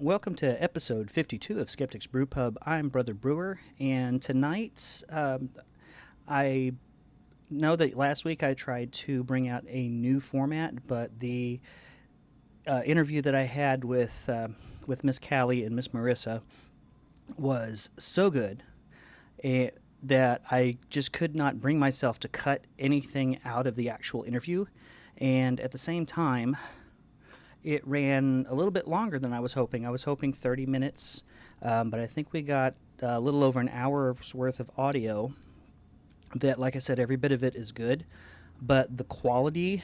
Welcome to episode 52 of Skeptics Brew Pub. I'm Brother Brewer, and tonight I know that last week I tried to bring out a new format, but the interview that I had with Miss Callie and Miss Marissa was so good that I just could not bring myself to cut anything out of the actual interview, and at the same time it ran a little bit longer than I was hoping. I was hoping 30 minutes, but I think we got a little over an hour's worth of audio that, like I said, every bit of it is good, but the quality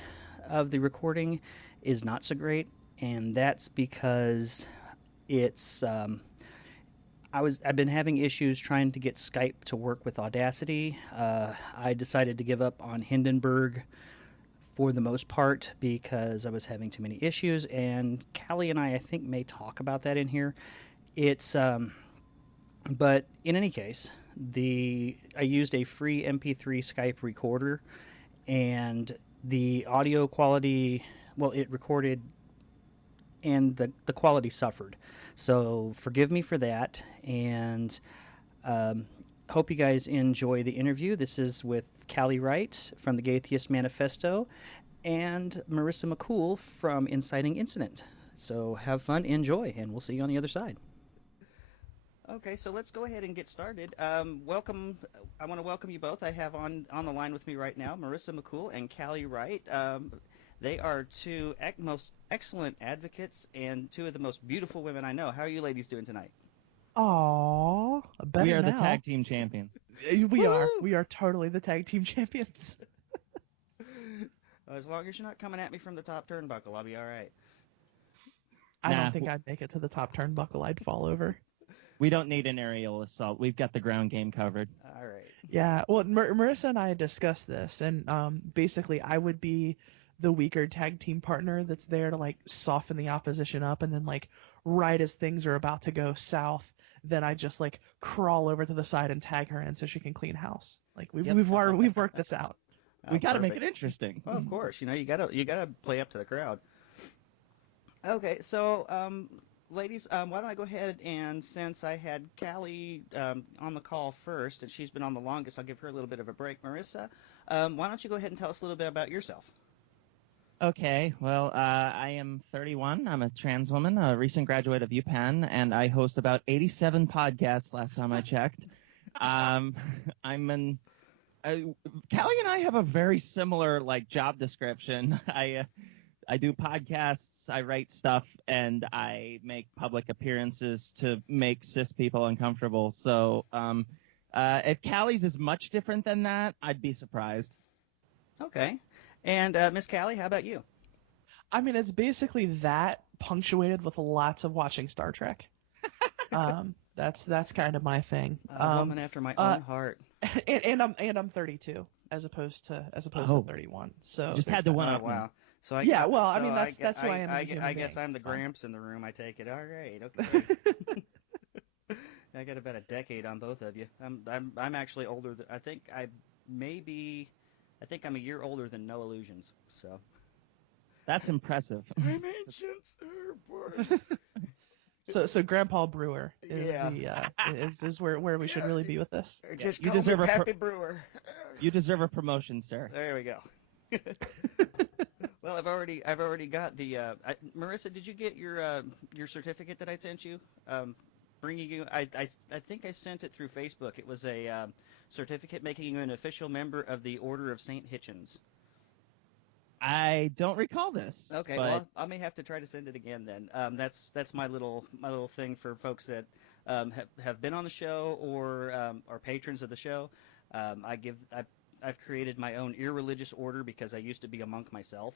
of the recording is not so great, and that's because it's I've been having issues trying to get Skype to work with Audacity. I decided to give up on Hindenburg for the most part because I was having too many issues, and Callie and I think may talk about that in here. It's but in any case, I used a free MP3 Skype recorder, and the audio quality, well, it recorded and the quality suffered. So forgive me for that, and hope you guys enjoy the interview. This is with Callie Wright from the Gaytheist Manifesto and Marissa McCool from Inciting Incident. So have fun, enjoy, and we'll see you on the other side. Okay, so let's go ahead and get started. Welcome. I want to welcome you both. I have on the line with me right now Marissa McCool and Callie Wright. They are two most excellent advocates and two of the most beautiful women I know. How are you ladies doing tonight? Aw, better We are now. the tag team champions. We are. We are totally the tag team champions. As long as you're not coming at me from the top turnbuckle, I'll be all right. I don't think I'd make it to the top turnbuckle. I'd fall over. We don't need an aerial assault. We've got the ground game covered. All right. Yeah. Well, Marissa and I discussed this, and basically, I would be the weaker tag team partner that's there to like soften the opposition up, and then like right as things are about to go south, then I just like crawl over to the side and tag her in so she can clean house. Like we've worked this out. We got to make it interesting. Well, of course, you gotta play up to the crowd. Okay, so ladies, why don't I go ahead and since I had Callie on the call first and she's been on the longest, I'll give her a little bit of a break. Marissa, why don't you go ahead and tell us a little bit about yourself? Okay, well, I am 31. I'm a trans woman, a recent graduate of UPenn, and I host about 87 podcasts last time I checked. I'm an Callie and I have a very similar like job description. I do podcasts, I write stuff, and I make public appearances to make cis people uncomfortable. So if Callie's is much different than that, I'd be surprised. Okay. And Miss Callie, how about you? I mean, it's basically that punctuated with lots of watching Star Trek. That's kind of my thing. A woman after my own heart. And I'm 32 as opposed to 31. So you just had to one up. Wow. So that's who I am. I guess I'm the Gramps in the room. I take it. All right. Okay. I got about a decade on both of you. I'm actually older. I think I'm a year older than No Illusions. So. That's impressive. I'm ancient. So Grandpa Brewer is where we should really be with this. Just you deserve a Happy Brewer. You deserve a promotion, sir. There we go. Well, I've already got the. Marissa, did you get your certificate that I sent you? Bringing you, I think I sent it through Facebook. It was a certificate making you an official member of the Order of Saint Hitchens. I don't recall this. Okay, well, I may have to try to send it again then. That's my little thing for folks that have been on the show or are patrons of the show. I've created my own irreligious order because I used to be a monk myself,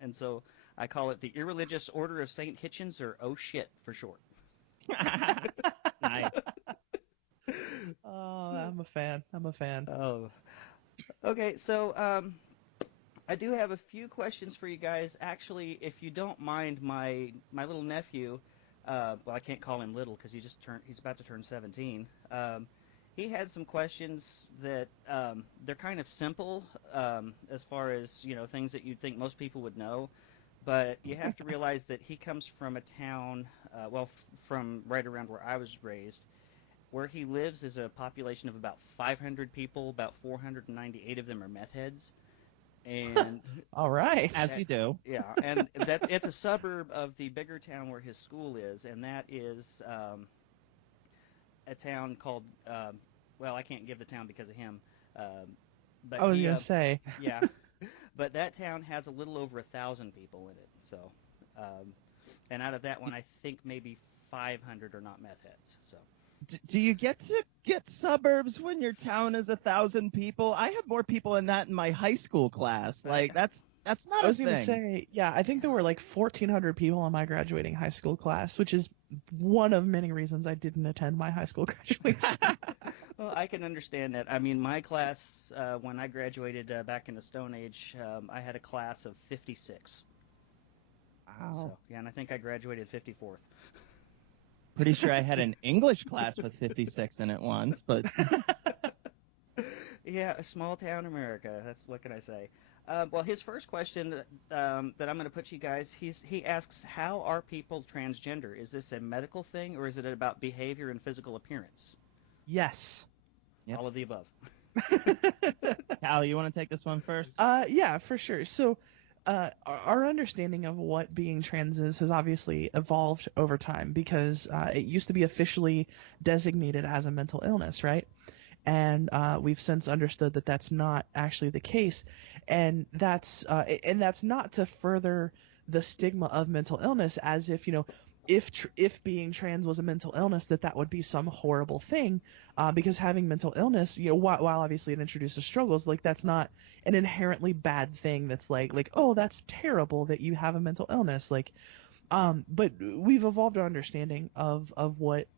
and so I call it the Irreligious Order of Saint Hitchens, or Oh Shit for short. Nice. Oh, I'm a fan. Oh, okay. So I do have a few questions for you guys. Actually, if you don't mind, my little nephew, well, I can't call him little because he's about to turn 17. He had some questions that they're kind of simple as far as things that you'd think most people would know, But you have to realize that he comes from a town, from right around where I was raised. Where he lives is a population of about 500 people. About 498 of them are meth heads, and All right. As you do. yeah, and it's a suburb of the bigger town where his school is, and that is a town called. Well, I can't give the town because of him, but I was he, gonna say. yeah, but that town has a little over 1,000 people in it. So, um, and out of that one, I think maybe 500 are not meth heads. So. Do you get to get suburbs when your town is 1,000 people? I had more people in that in my high school class. Like that's not I a was gonna thing. say, yeah, I think there were like 1,400 people in my graduating high school class, which is one of many reasons I didn't attend my high school graduation. Well, I can understand that. I mean, my class, when I graduated back in the Stone Age, I had a class of 56. Wow. So, yeah, and I think I graduated 54th. Pretty sure I had an English class with 56 in it once, but Yeah, a small town America. That's what can I say. Well, his first question that I'm going to put to you guys, he asks, how are people transgender? Is this a medical thing or is it about behavior and physical appearance? Yes. Yep. All of the above. Callie, you want to take this one first? Yeah, for sure. So, our understanding of what being trans is has obviously evolved over time because it used to be officially designated as a mental illness, right? And we've since understood that that's not actually the case, and that's not to further the stigma of mental illness, as if if being trans was a mental illness, that would be some horrible thing, because having mental illness, while obviously it introduces struggles, like that's not an inherently bad thing. That's like oh, that's terrible that you have a mental illness, like but we've evolved our understanding of what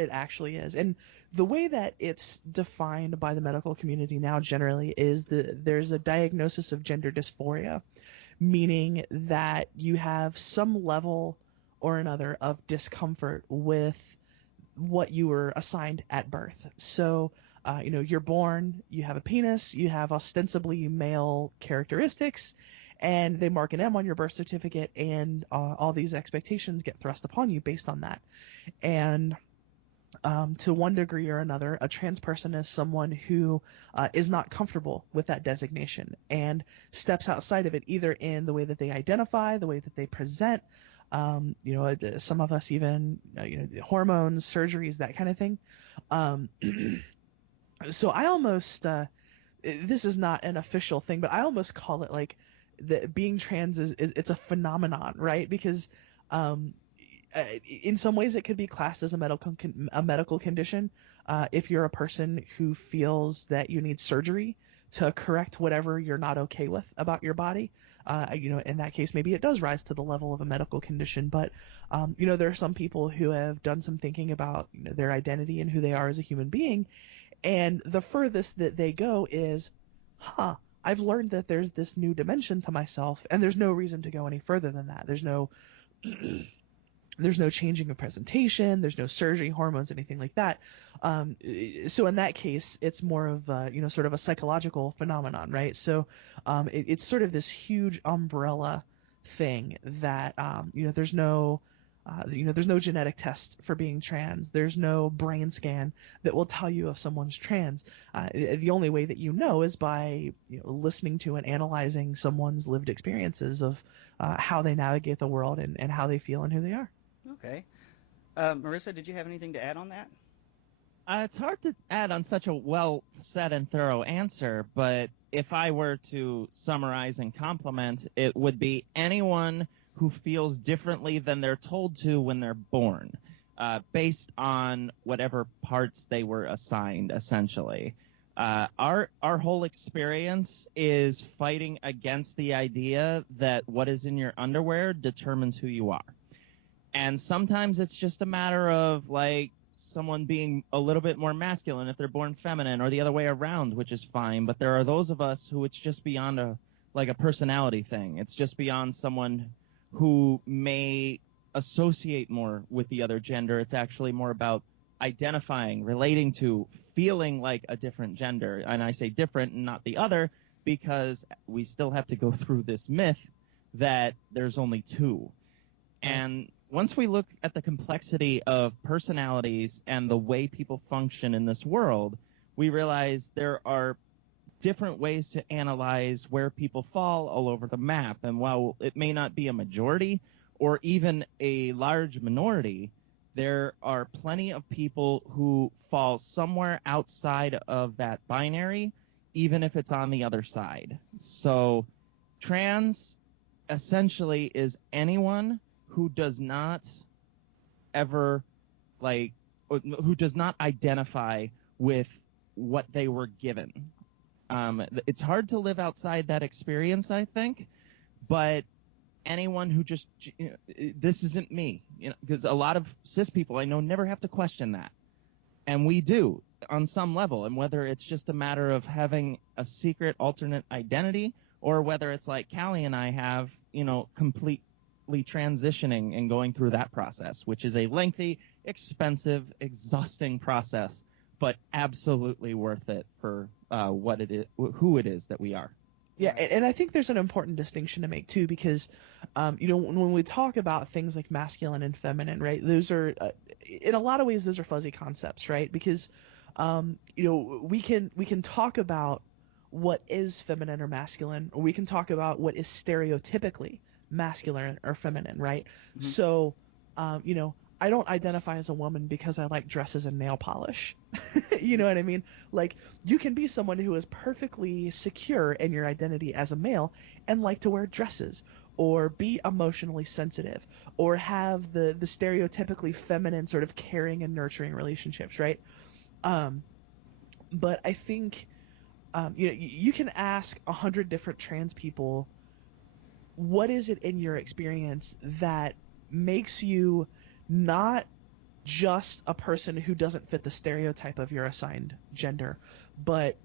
it actually is. And the way that it's defined by the medical community now generally is there's a diagnosis of gender dysphoria, meaning that you have some level or another of discomfort with what you were assigned at birth. So, you're born, you have a penis, you have ostensibly male characteristics, and they mark an M on your birth certificate, and all these expectations get thrust upon you based on that. And to one degree or another, a trans person is someone who is not comfortable with that designation and steps outside of it, either in the way that they identify, the way that they present, some of us even, hormones, surgeries, that kind of thing. Um, so I almost, this is not an official thing, but I almost call it like being trans is it's a phenomenon, right? Because um, in some ways it could be classed as a medical condition, if you're a person who feels that you need surgery to correct whatever you're not okay with about your body. In that case, maybe it does rise to the level of a medical condition. But there are some people who have done some thinking about their identity and who they are as a human being, and the furthest that they go is, I've learned that there's this new dimension to myself, and there's no reason to go any further than that. There's no changing of presentation, there's no surgery, hormones, anything like that. So in that case, it's more of sort of a psychological phenomenon, right? So it's sort of this huge umbrella thing that there's no genetic test for being trans. There's no brain scan that will tell you if someone's trans. The only way that is by listening to and analyzing someone's lived experiences of how they navigate the world and how they feel and who they are. Okay. Marissa, did you have anything to add on that? It's hard to add on such a well said and thorough answer, but if I were to summarize and compliment, it would be anyone who feels differently than they're told to when they're born, based on whatever parts they were assigned, essentially. Our whole experience is fighting against the idea that what is in your underwear determines who you are. And sometimes it's just a matter of like someone being a little bit more masculine if they're born feminine, or the other way around, which is fine. But there are those of us who it's just beyond a personality thing. It's just beyond someone who may associate more with the other gender. It's actually more about identifying, relating to, feeling like a different gender. And I say different and not the other because we still have to go through this myth that there's only two. And once we look at the complexity of personalities and the way people function in this world, we realize there are different ways to analyze where people fall all over the map. And while it may not be a majority or even a large minority, there are plenty of people who fall somewhere outside of that binary, even if it's on the other side. So trans essentially is anyone who does not ever, who does not identify with what they were given. It's hard to live outside that experience, I think, but anyone who just, this isn't me, because a lot of cis people I know never have to question that. And we do on some level. And whether it's just a matter of having a secret alternate identity, or whether it's like Callie and I have, completely transitioning and going through that process, which is a lengthy, expensive, exhausting process, but absolutely worth it for what it is, who it is that we are. Yeah, and I think there's an important distinction to make too, because, when we talk about things like masculine and feminine, right? Those are, in a lot of ways, those are fuzzy concepts, right? Because, we can talk about what is feminine or masculine, or we can talk about what is stereotypically masculine or feminine, right? Mm-hmm. So, I don't identify as a woman because I like dresses and nail polish. You know what I mean? Like, you can be someone who is perfectly secure in your identity as a male and like to wear dresses, or be emotionally sensitive, or have the stereotypically feminine sort of caring and nurturing relationships, right? But I think, you can ask 100 different trans people, what is it in your experience that makes you not just a person who doesn't fit the stereotype of your assigned gender, but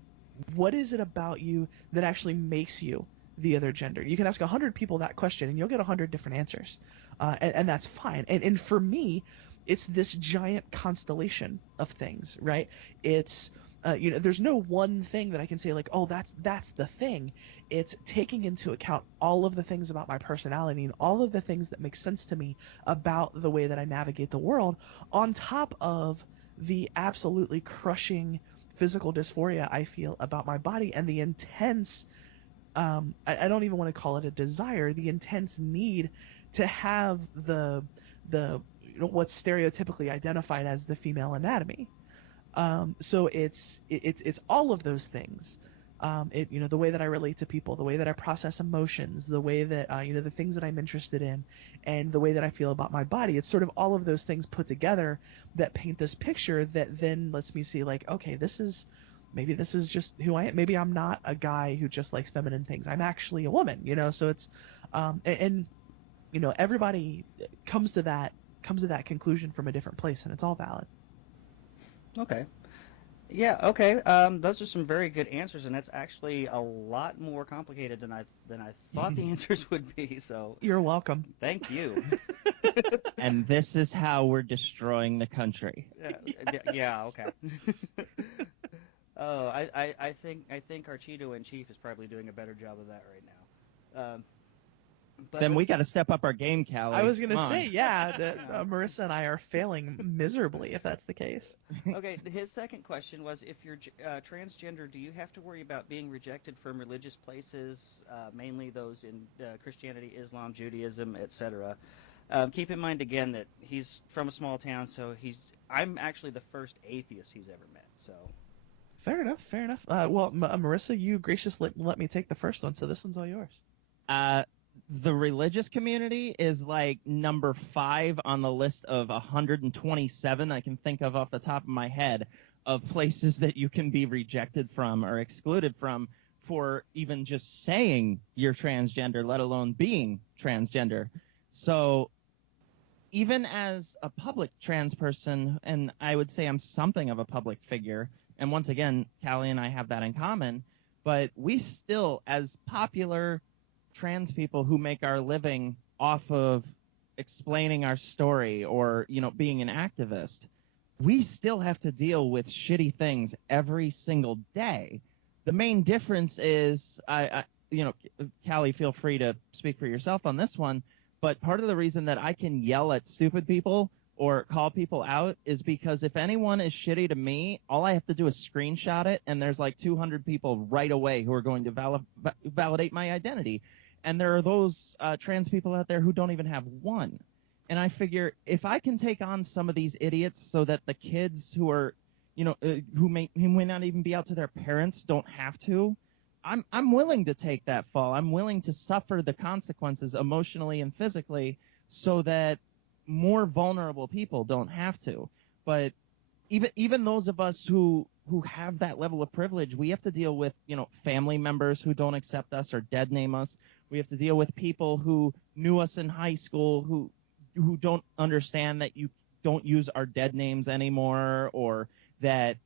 what is it about you that actually makes you the other gender? You can ask 100 people that question and you'll get 100 different answers, and that's fine. And for me, it's this giant constellation of things, right? It's there's no one thing that I can say like, oh, that's the thing. It's taking into account all of the things about my personality and all of the things that make sense to me about the way that I navigate the world, on top of the absolutely crushing physical dysphoria I feel about my body, and the intense, I don't even want to call it a desire, the intense need to have the what's stereotypically identified as the female anatomy. So it's all of those things. The way that I relate to people, the way that I process emotions, the way that the things that I'm interested in, and the way that I feel about my body. It's sort of all of those things put together that paint this picture that then lets me see, like, okay, maybe this is just who I am. Maybe I'm not a guy who just likes feminine things. I'm actually a woman, So it's everybody comes to that conclusion from a different place, and it's all valid. Okay. Yeah, okay. Those are some very good answers, and that's actually a lot more complicated than I thought the answers would be. So you're welcome. Thank you. And this is how we're destroying the country. Yeah. Okay. Oh, I think our Cheeto-in-Chief is probably doing a better job of that right now. But then we got to step up our game, Callie. I was going to say, that Marissa and I are failing miserably if that's the case. Okay, his second question was, if you're transgender, do you have to worry about being rejected from religious places, mainly those in Christianity, Islam, Judaism, etc.? Keep in mind, again, that he's from a small town, so I'm actually the first atheist he's ever met, so... Fair enough. Well, Marissa, you graciously let me take the first one, so this one's all yours. The religious community is like number 5 on the list of 127 I can think of off the top of my head of places that you can be rejected from or excluded from for even just saying you're transgender, let alone being transgender. So even as a public trans person, and I would say I'm something of a public figure, and once again, Callie and I have that in common, but we still, as popular trans people who make our living off of explaining our story or, being an activist, we still have to deal with shitty things every single day. The main difference is Callie, feel free to speak for yourself on this one, but part of the reason that I can yell at stupid people or call people out is because if anyone is shitty to me, all I have to do is screenshot it, and there's like 200 people right away who are going to validate my identity. And there are those trans people out there who don't even have one. And I figure if I can take on some of these idiots so that the kids who are, who may not even be out to their parents don't have to, I'm willing to take that fall. I'm willing to suffer the consequences emotionally and physically so that more vulnerable people don't have to. But even those of us who have that level of privilege, we have to deal with, family members who don't accept us or dead name us. We have to deal with people who knew us in high school who don't understand that you don't use our dead names anymore, or that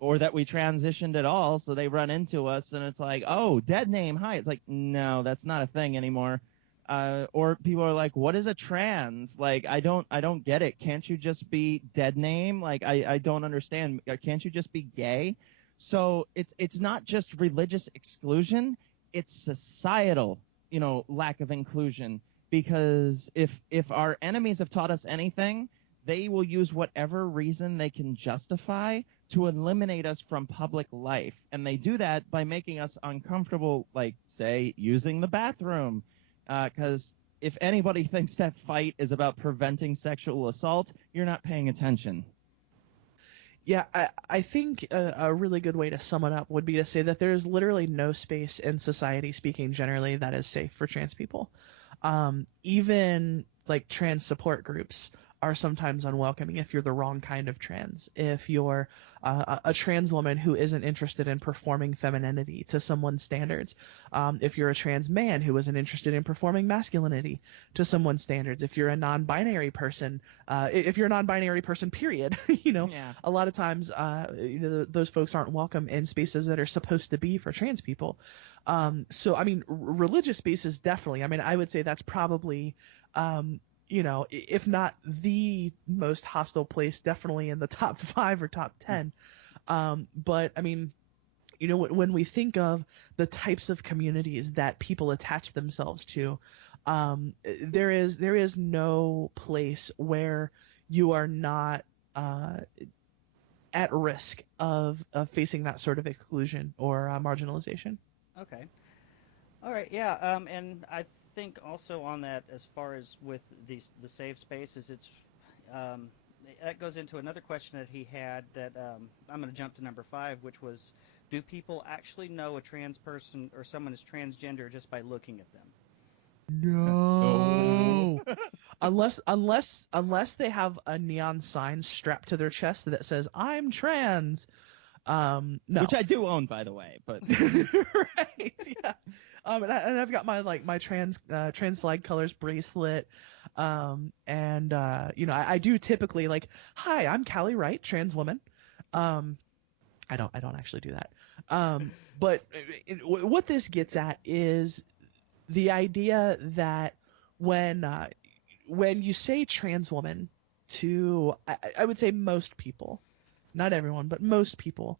we transitioned at all, so they run into us and it's like, oh, dead name, hi. It's like, no, that's not a thing anymore. Or people are like, what is a trans? Like, I don't get it. Can't you just be dead name? Like, I don't understand. Can't you just be gay? So it's not just religious exclusion, it's societal, lack of inclusion. Because if our enemies have taught us anything, they will use whatever reason they can justify to eliminate us from public life. And they do that by making us uncomfortable, like, say, using the bathroom. Because if anybody thinks that fight is about preventing sexual assault, you're not paying attention. Yeah, I think a really good way to sum it up would be to say that there is literally no space in society, speaking generally, that is safe for trans people. Even like trans support groups are sometimes unwelcoming if you're the wrong kind of trans. If you're a trans woman who isn't interested in performing femininity to someone's standards. If you're a trans man who isn't interested in performing masculinity to someone's standards. If you're a non-binary person, period, Yeah. a lot of times those folks aren't welcome in spaces that are supposed to be for trans people. So, I mean, religious spaces, definitely. I mean, I would say that's probably, if not the most hostile place, definitely in the top 5 or top 10. But, I mean, when we think of the types of communities that people attach themselves to, there is no place where you are not at risk of facing that sort of exclusion or marginalization. Okay. All right. Yeah. And I think also on that, as far as with the safe spaces, it's um, that goes into another question that he had. That I'm going to jump to number 5, which was, do people actually know a trans person or someone is transgender just by looking at them? No. unless they have a neon sign strapped to their chest that says "I'm trans." No. Which I do own, by the way, but right, yeah. And I've got my trans flag colors bracelet. And I do typically like, hi, I'm Callie Wright, trans woman. I don't actually do that. But what this gets at is the idea that when you say trans woman to, I would say most people, not everyone, but most people,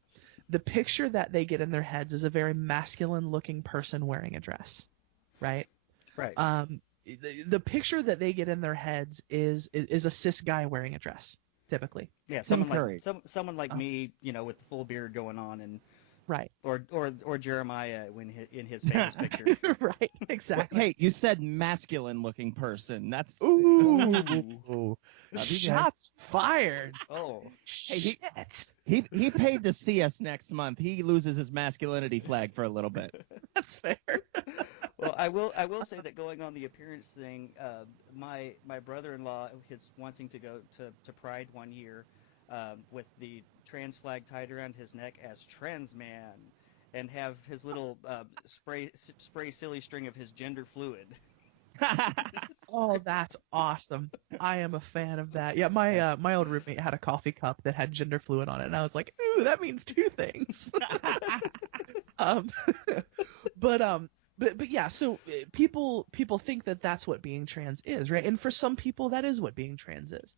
the picture that they get in their heads is a very masculine looking person wearing a dress, right? Right. The picture that they get in their heads is a cis guy wearing a dress, typically. Yeah. Tim Someone like Curry. someone like me, with the full beard going on, and Right. or Jeremiah in his famous picture. Right. Exactly. Hey, you said masculine-looking person. That's Ooh. Love you guys. Shots fired. Oh. Hey, Shit. he paid to see us next month. He loses his masculinity flag for a little bit. That's fair. Well, I will say that going on the appearance thing, my brother-in-law is wanting to go to Pride one year, with the trans flag tied around his neck as trans man, and have his little spray silly string of his gender fluid. Oh, that's awesome. I am a fan of that. Yeah, my old roommate had a coffee cup that had gender fluid on it, and I was like, ooh, that means two things. um, but yeah, so people think that that's what being trans is, right? And for some people, that is what being trans is.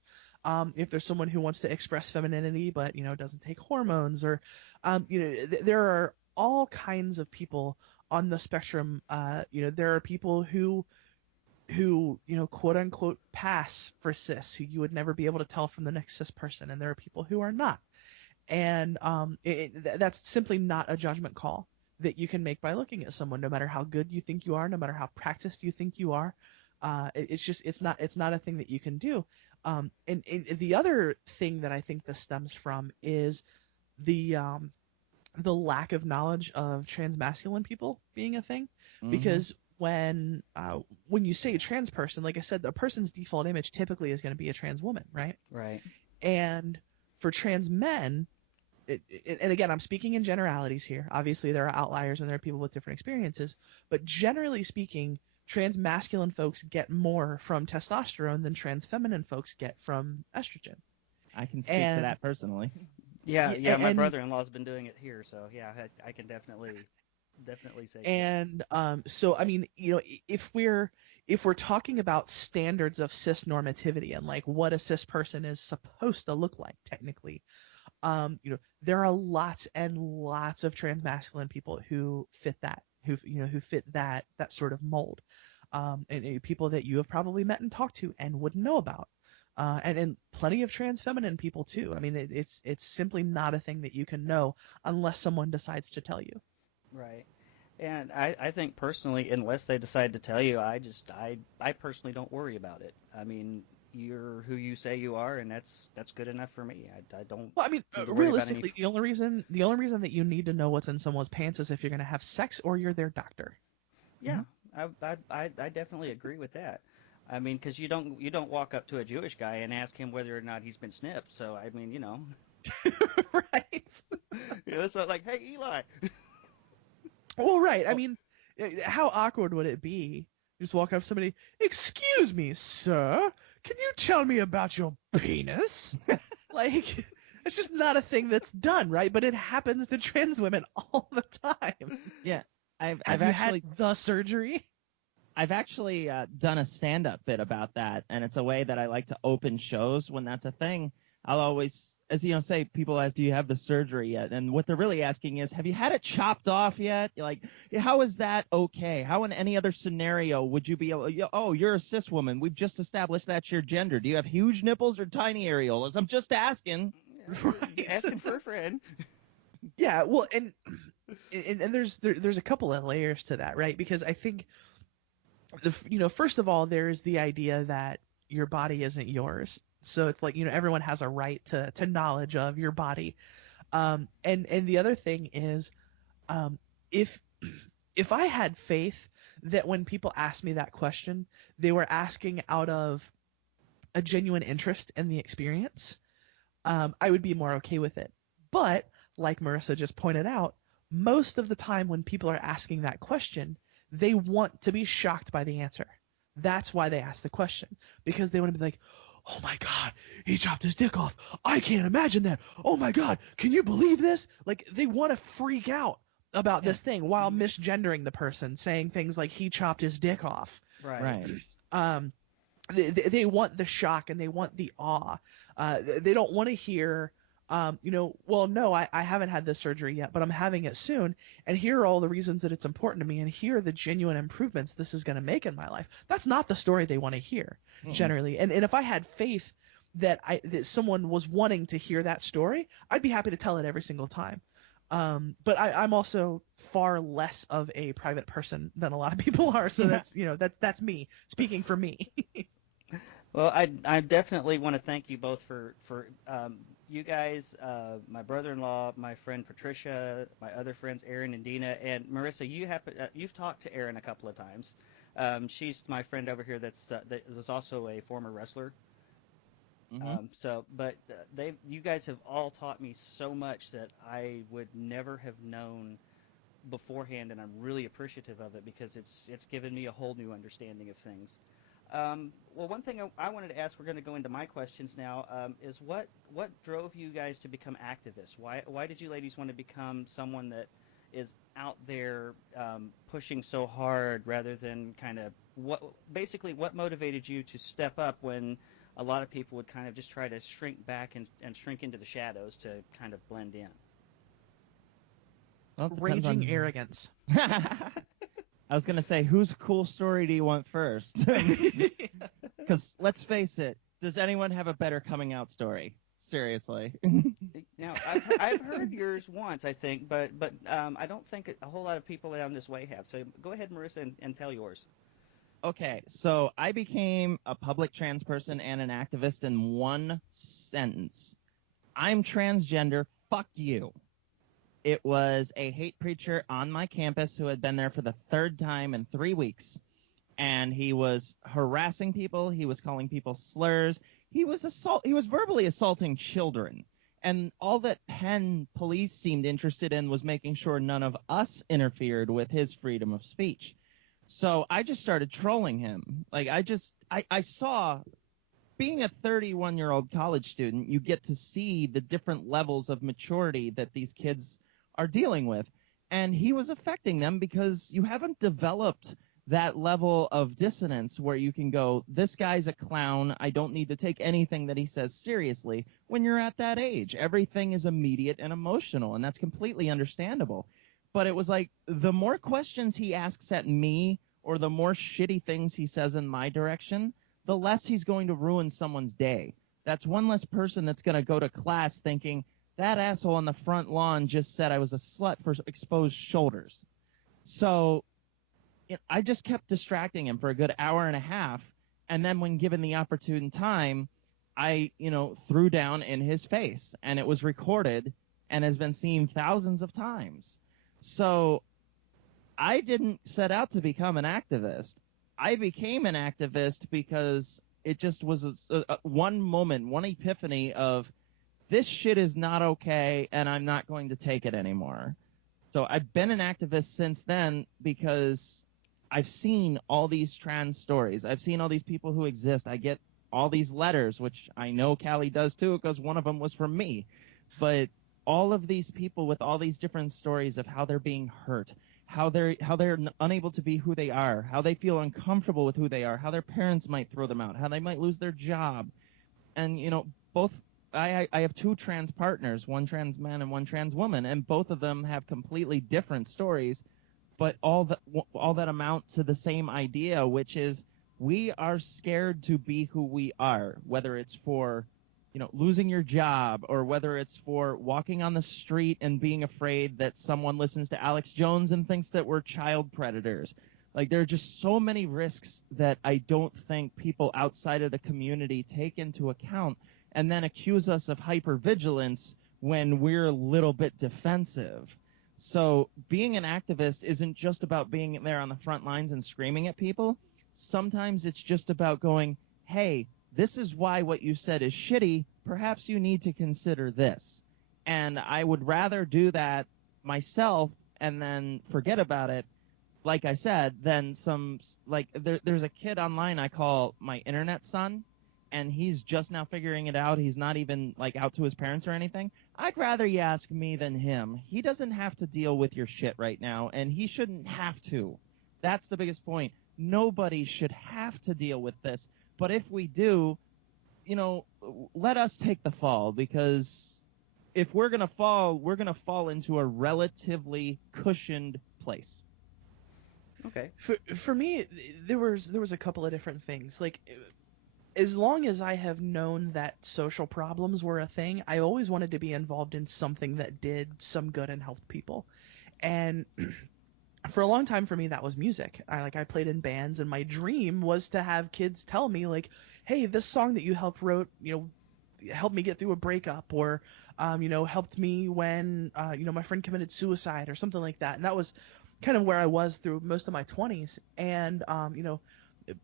If there's someone who wants to express femininity but doesn't take hormones, or there are all kinds of people on the spectrum, there are people who quote unquote pass for cis, who you would never be able to tell from the next cis person, and there are people who are not. And that's simply not a judgment call that you can make by looking at someone, no matter how good you think you are, no matter how practiced you think you are. It's not a thing that you can do. And the other thing that I think this stems from is the lack of knowledge of transmasculine people being a thing, because when you say a trans person, like I said, the person's default image typically is going to be a trans woman, right? Right. And for trans men, and again, I'm speaking in generalities here. Obviously, there are outliers and there are people with different experiences, but generally speaking, trans masculine folks get more from testosterone than trans feminine folks get from estrogen. I can speak to And that personally. Yeah. My and brother-in-law's been doing it here, so yeah, I can definitely say. and so I mean, if we're talking about standards of cis normativity and like what a cis person is supposed to look like technically, there are lots and lots of transmasculine people who fit that, who fit that sort of mold, and people that you have probably met and talked to and wouldn't know about, and plenty of trans feminine people too. I mean, it's simply not a thing that you can know unless someone decides to tell you. Right. And I think personally, unless they decide to tell you, I personally don't worry about it. I mean, you're who you say you are, and that's good enough for me. I don't Well, I mean, need to worry about any. realistically, the only reason that you need to know what's in someone's pants is if you're going to have sex or you're their doctor. Yeah, I definitely agree with that. I mean, because you don't walk up to a Jewish guy and ask him whether or not he's been snipped. So I mean, Right. So like, hey Eli. Well, right. I Oh, mean, how awkward would it be? Just walk up to somebody, excuse me, sir, can you tell me about your penis? Like, it's just not a thing that's done, right? But it happens to trans women all the time. Yeah, I've Have you actually had the surgery? I've actually done a stand-up bit about that, and it's a way that I like to open shows when that's a thing. I'll always, as say, people ask, "Do you have the surgery yet?" And what they're really asking is, "Have you had it chopped off yet?" Like, how is that okay? How in any other scenario would you be able? Oh, you're a cis woman. We've just established that's your gender. Do you have huge nipples or tiny areolas? I'm just asking. yeah, asking for a friend. Yeah, well, and there's a couple of layers to that, right? Because I think first of all, there's the idea that your body isn't yours. So it's like, everyone has a right to knowledge of your body. And the other thing is, if if I had faith that when people asked me that question, they were asking out of a genuine interest in the experience, I would be more okay with it. But like Marissa just pointed out, most of the time when people are asking that question, they want to be shocked by the answer. That's why they ask the question, because they want to be like, "Oh my God, he chopped his dick off. I can't imagine that. Oh my God, can you believe this?" Like they want to freak out about Yeah. this thing while misgendering the person, saying things like he chopped his dick off. Right. Um, they want the shock and they want the awe. They don't want to hear, well, no, I haven't had this surgery yet, but I'm having it soon, and here are all the reasons that it's important to me, and here are the genuine improvements this is going to make in my life. That's not the story they want to hear, generally. And if I had faith that someone was wanting to hear that story, I'd be happy to tell it every single time. But I'm also far less of a private person than a lot of people are, so that's me speaking for me. Well, I definitely want to thank you both for you guys, my brother-in-law, my friend Patricia, my other friends Aaron and Dina, and Marissa. You've talked to Aaron a couple of times. She's my friend over here that was also a former wrestler. But you guys have all taught me so much that I would never have known beforehand, and I'm really appreciative of it because it's given me a whole new understanding of things. Well, one thing I wanted to ask, we're going to go into my questions now, is what drove you guys to become activists? Why did you ladies want to become someone that is out there pushing so hard rather than kind of what motivated you to step up when a lot of people would kind of just try to shrink back and shrink into the shadows to kind of blend in? Well, it depends Raging on... arrogance. I was going to say, whose cool story do you want first? Because let's face it, does anyone have a better coming out story? Seriously. Now, I've heard yours once, I think, but I don't think a whole lot of people down this way have. So go ahead, Marissa, and tell yours. Okay, so I became a public trans person and an activist in one sentence. I'm transgender, fuck you. It was a hate preacher on my campus who had been there for the third time in 3 weeks. And he was harassing people. He was calling people slurs. He was verbally assaulting children. And all that Penn police seemed interested in was making sure none of us interfered with his freedom of speech. So I just started trolling him. Like, I saw, being a 31-year-old college student, you get to see the different levels of maturity that these kids are dealing with. And he was affecting them because you haven't developed that level of dissonance where you can go, this guy's a clown, I don't need to take anything that he says seriously. When you're at that age, everything is immediate and emotional, and that's completely understandable. But it was like, the more questions he asks at me or the more shitty things he says in my direction, the less he's going to ruin someone's day. That's one less person that's going to go to class thinking, that asshole on the front lawn just said I was a slut for exposed shoulders. So I just kept distracting him for a good hour and a half, and then when given the opportune time, I, threw down in his face, and it was recorded and has been seen thousands of times. So I didn't set out to become an activist. I became an activist because it just was one moment, one epiphany of, this shit is not okay, and I'm not going to take it anymore. So I've been an activist since then because I've seen all these trans stories. I've seen all these people who exist. I get all these letters, which I know Callie does too, because one of them was from me. But all of these people with all these different stories of how they're being hurt, how they're unable to be who they are, how they feel uncomfortable with who they are, how their parents might throw them out, how they might lose their job. And, I have two trans partners, one trans man and one trans woman, and both of them have completely different stories, but all that amount to the same idea, which is we are scared to be who we are, whether it's for, losing your job, or whether it's for walking on the street and being afraid that someone listens to Alex Jones and thinks that we're child predators. Like, there are just so many risks that I don't think people outside of the community take into account, and then accuse us of hypervigilance when we're a little bit defensive. So being an activist isn't just about being there on the front lines and screaming at people. Sometimes it's just about going, hey, this is why what you said is shitty. Perhaps you need to consider this. And I would rather do that myself and then forget about it, like I said, than there's a kid online I call my internet son, and he's just now figuring it out. He's not even out to his parents or anything. I'd rather you ask me than him. He doesn't have to deal with your shit right now, and he shouldn't have to. That's the biggest point. Nobody should have to deal with this. But if we do, let us take the fall, because if we're going to fall into a relatively cushioned place. Okay. For me, there was a couple of different things. Like, as long as I have known that social problems were a thing, I always wanted to be involved in something that did some good and helped people. And for a long time for me, that was music. I played in bands, and my dream was to have kids tell me, like, hey, this song that you helped wrote, helped me get through a breakup, or helped me when my friend committed suicide or something like that. And that was kind of where I was through most of my 20s. And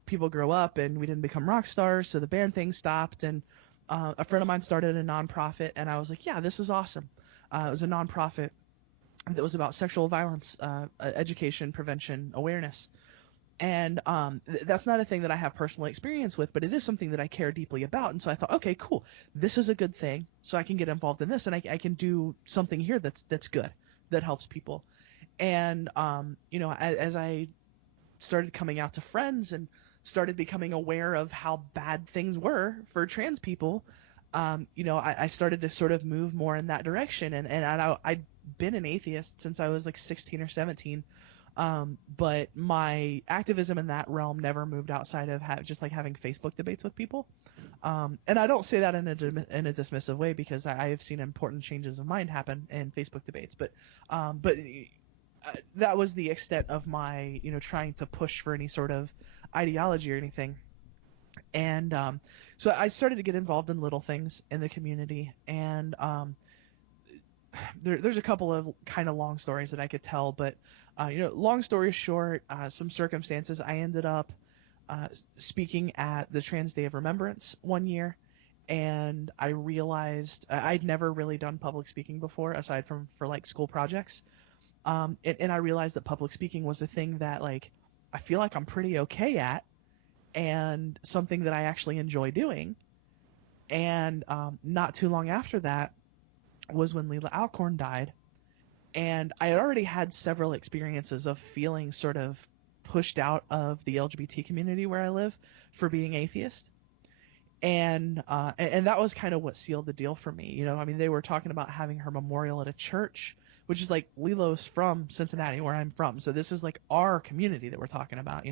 people grow up, and we didn't become rock stars, so the band thing stopped. And a friend of mine started a nonprofit, and I was like, yeah, this is awesome. It was a nonprofit that was about sexual violence education, prevention, awareness. And that's not a thing that I have personal experience with, but it is something that I care deeply about. And so I thought, okay, cool, this is a good thing, so I can get involved in this, and I can do something here that's good, that helps people. And as I started coming out to friends and started becoming aware of how bad things were for trans people, I started to sort of move more in that direction. And been an atheist since I was like 16 or 17. But my activism in that realm never moved outside of just like having Facebook debates with people. And I don't say that in a dismissive way, because I have seen important changes of mind happen in Facebook debates. But that was the extent of my, trying to push for any sort of ideology or anything. And so I started to get involved in little things in the community. And there's a couple of kind of long stories that I could tell, but long story short, some circumstances, I ended up speaking at the Trans Day of Remembrance one year, and I realized I'd never really done public speaking before, aside from for like school projects. And I realized that public speaking was a thing that, like, I feel like I'm pretty okay at, and something that I actually enjoy doing. And not too long after that was when Leila Alcorn died, and I had already had several experiences of feeling sort of pushed out of the LGBT community where I live for being atheist. And that was kind of what sealed the deal for me. I mean, they were talking about having her memorial at a church, which is like, Lilo's from Cincinnati, where I'm from, so this is like our community that we're talking about.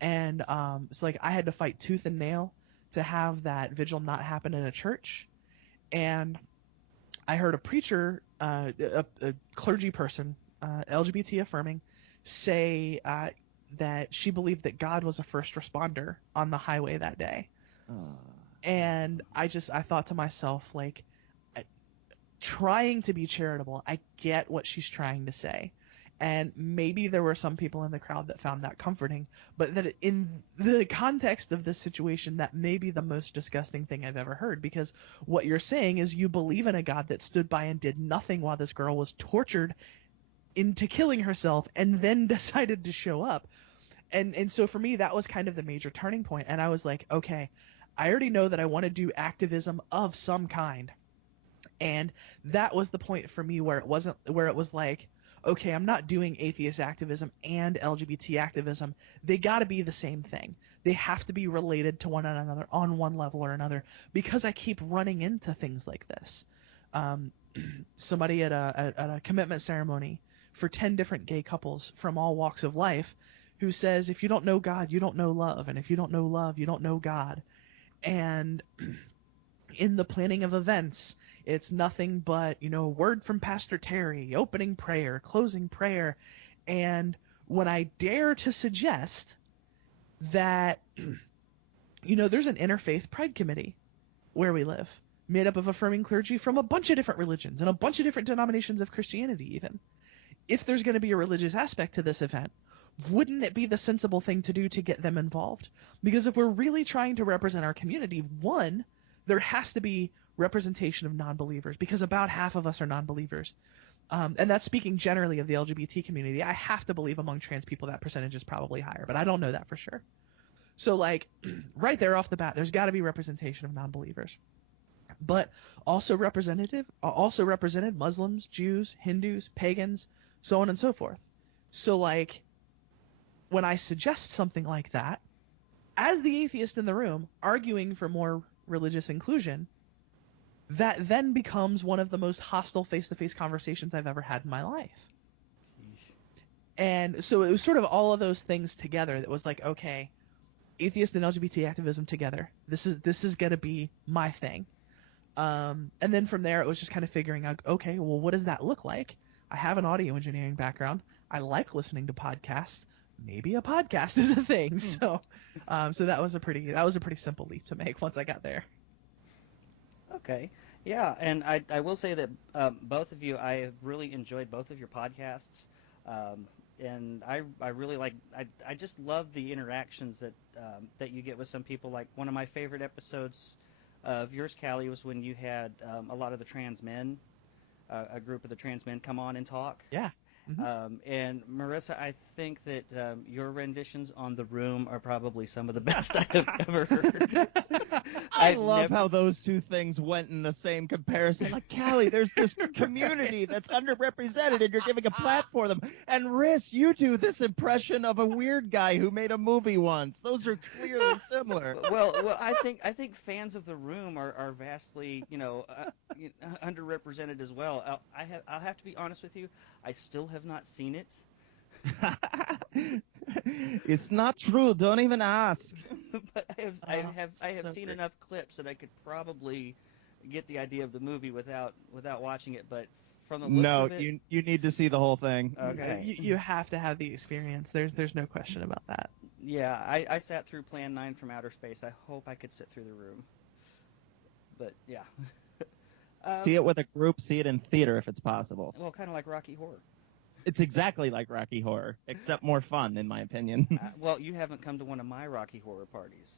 And so like I had to fight tooth and nail to have that vigil not happen in a church. And I heard a preacher, a clergy person, LGBT affirming, say that she believed that God was a first responder on the highway that day. And I thought to myself, like, trying to be charitable, I get what she's trying to say. And maybe there were some people in the crowd that found that comforting, but that in the context of this situation, that may be the most disgusting thing I've ever heard, because what you're saying is you believe in a God that stood by and did nothing while this girl was tortured into killing herself and then decided to show up. And so for me, that was kind of the major turning point. And I was like, okay, I already know that I want to do activism of some kind. And that was the point for me where it was like, okay, I'm not doing atheist activism and LGBT activism. They got to be the same thing. They have to be related to one another on one level or another, because I keep running into things like this. Somebody at a commitment ceremony for 10 different gay couples from all walks of life, who says, if you don't know God, you don't know love, and if you don't know love, you don't know God. And in the planning of events, it's nothing but, a word from Pastor Terry, opening prayer, closing prayer. And when I dare to suggest that, there's an interfaith pride committee where we live, made up of affirming clergy from a bunch of different religions and a bunch of different denominations of Christianity even. If there's going to be a religious aspect to this event, wouldn't it be the sensible thing to do to get them involved? Because if we're really trying to represent our community, one, there has to be representation of non-believers, because about half of us are non-believers. And that's speaking generally of the LGBT community. I have to believe among trans people that percentage is probably higher, but I don't know that for sure. So, like, right there off the bat, there's got to be representation of non-believers. But also represented Muslims, Jews, Hindus, pagans, so on and so forth. So, like, when I suggest something like that, as the atheist in the room arguing for more religious inclusion, that then becomes one of the most hostile face-to-face conversations I've ever had in my life. And so it was sort of all of those things together that was like, okay, atheist and LGBT activism together. This is going to be my thing. And then from there, it was just kind of figuring out, okay, well, what does that look like? I have an audio engineering background. I like listening to podcasts. Maybe a podcast is a thing. So that was a pretty simple leap to make once I got there. Okay. Yeah, and I will say that both of you, I have really enjoyed both of your podcasts. And I really like, I just love the interactions that you get with some people. Like, one of my favorite episodes of yours, Callie, was when you had a lot of the trans men, a group of the trans men come on and talk. Yeah. And Marissa, I think that your renditions on The Room are probably some of the best I have ever heard. I love how those two things went in the same comparison. Like, Callie, there's this community that's underrepresented, and you're giving a platform for them. And Riss, you do this impression of a weird guy who made a movie once. Those are clearly similar. Well, I think fans of The Room are vastly, underrepresented as well. I'll have to be honest with you. I still have not seen it. It's not true. Don't even ask. But I have seen enough clips that I could probably get the idea of the movie without watching it. But from the looks of it, you need to see the whole thing. Okay. You have to have the experience. There's no question about that. Yeah, I sat through Plan 9 from Outer Space. I hope I could sit through The Room. But yeah. See it with a group. See it in theater if it's possible. Well, kind of like Rocky Horror. It's exactly like Rocky Horror, except more fun, in my opinion. Well, you haven't come to one of my Rocky Horror parties.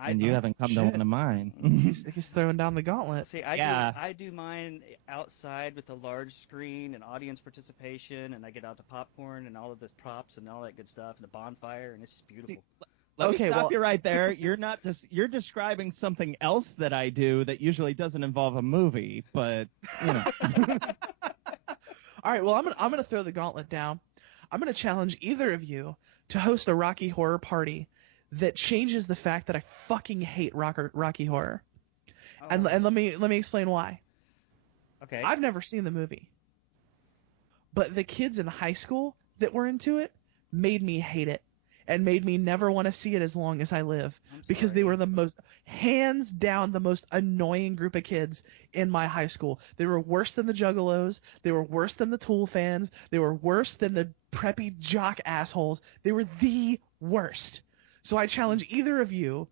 And you haven't come to one of mine. He's throwing down the gauntlet. See, I do mine outside with a large screen and audience participation, and I get out the popcorn and all of the props and all that good stuff, and the bonfire, and it's beautiful. Let me stop you right there. You're describing something else that I do that usually doesn't involve a movie, but you know. All right, well, I'm gonna throw the gauntlet down. I'm gonna challenge either of you to host a Rocky Horror party that changes the fact that I fucking hate Rocky Horror. Oh. And let me explain why. Okay. I've never seen the movie, but the kids in high school that were into it made me hate it and made me never want to see it as long as I live, because they were the most, hands down, the most annoying group of kids in my high school. They were worse than the Juggalos. They were worse than the Tool fans. They were worse than the preppy jock assholes. They were the worst. So I challenge either of you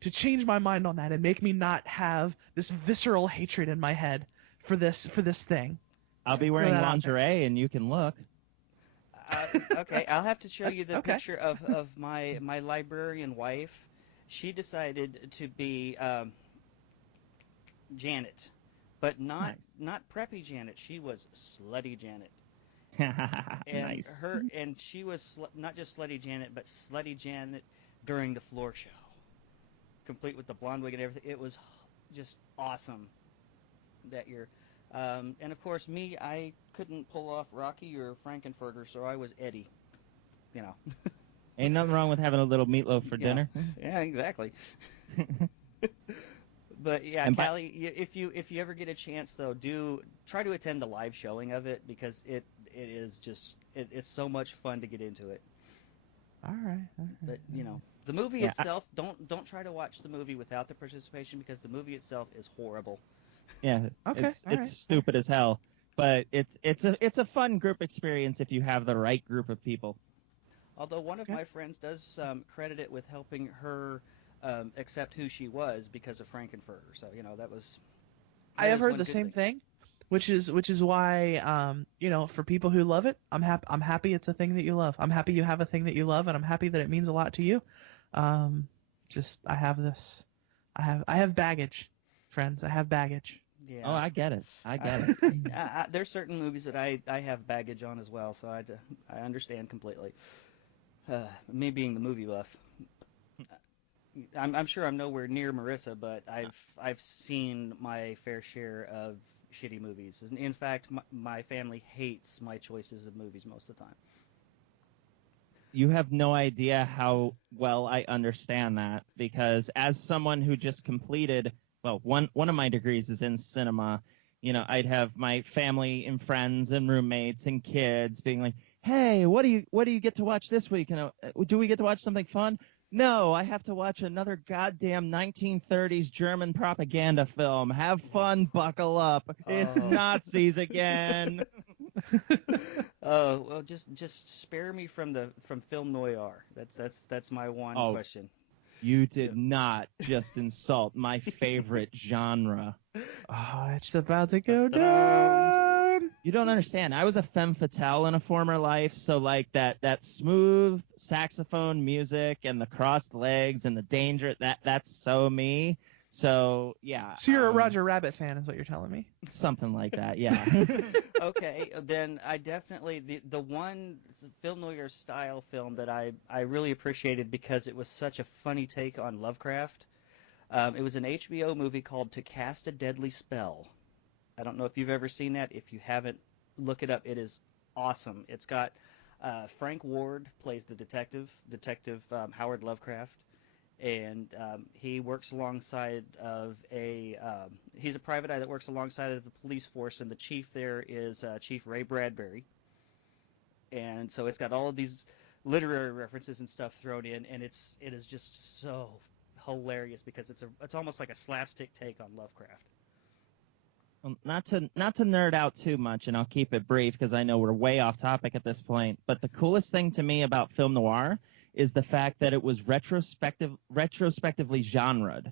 to change my mind on that and make me not have this visceral hatred in my head for this thing. I'll be wearing lingerie and you can look. Okay, I'll have to show you the picture of my librarian wife. She decided to be Janet, but not preppy Janet. She was slutty Janet. And nice. And she was not just slutty Janet, but slutty Janet during the floor show, complete with the blonde wig and everything. It was just awesome that year. And of course, me, I couldn't pull off Rocky or FranknFurters, so I was Eddie. You know. Ain't nothing wrong with having a little meatloaf for dinner. Yeah, exactly. But yeah, and Callie, if you ever get a chance though, do try to attend the live showing of it, because it is just it's so much fun to get into it. All right. But you know, the movie itself, don't try to watch the movie without the participation, because the movie itself is horrible. Yeah, it's stupid as hell, but it's a fun group experience if you have the right group of people. Although one of my friends does credit it with helping her accept who she was because of FranknFurters. So you know I have heard the same thing, which is why for people who love it, I'm happy it's a thing that you love. I'm happy you have a thing that you love, and I'm happy that it means a lot to you. I have baggage, friends. I have baggage. Yeah. Oh, I get it. There's certain movies that I have baggage on as well, so I understand completely. Me being the movie buff, I'm sure I'm nowhere near Marissa, but I've seen my fair share of shitty movies. In fact, my family hates my choices of movies most of the time. You have no idea how well I understand that, because as someone who just completed, one of my degrees is in cinema. You know, I'd have my family and friends and roommates and kids being like, "Hey, what do you get to watch this week? Do we get to watch something fun?" No, I have to watch another goddamn 1930s German propaganda film. Have fun, buckle up. It's Nazis again. Oh, well, just spare me from film Noir. That's my one question. You did not just insult my favorite genre. Oh, it's about to go down. You don't understand. I was a femme fatale in a former life, so like that smooth saxophone music and the crossed legs and the danger, that's so me. So yeah. So you're a Roger Rabbit fan, is what you're telling me? Something like that, yeah. Okay, then I definitely the one film noir style film that I really appreciated because it was such a funny take on Lovecraft. It was an HBO movie called To Cast a Deadly Spell. I don't know if you've ever seen that. If you haven't, look it up. It is awesome. It's got Frank Ward plays the Detective Howard Lovecraft, and he works alongside of he's a private eye that works alongside of the police force, and the chief there is Chief Ray Bradbury. And so it's got all of these literary references and stuff thrown in, and it is just so hilarious because it's almost like a slapstick take on Lovecraft. Not to nerd out too much, and I'll keep it brief because I know we're way off topic at this point, but the coolest thing to me about film noir is the fact that it was retrospectively genred,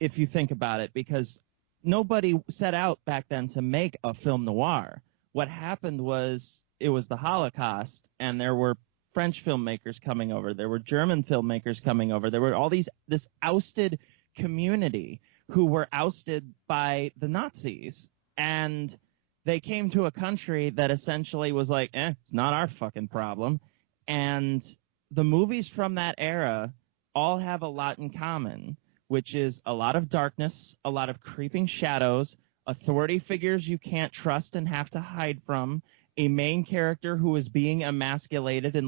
if you think about it, because nobody set out back then to make a film noir. What happened was it was the Holocaust, and there were French filmmakers coming over, there were German filmmakers coming over, there were this ousted community who were ousted by the Nazis, and they came to a country that essentially was like, it's not our fucking problem. And the movies from that era all have a lot in common, which is a lot of darkness, a lot of creeping shadows, authority figures you can't trust and have to hide from, a main character who is being emasculated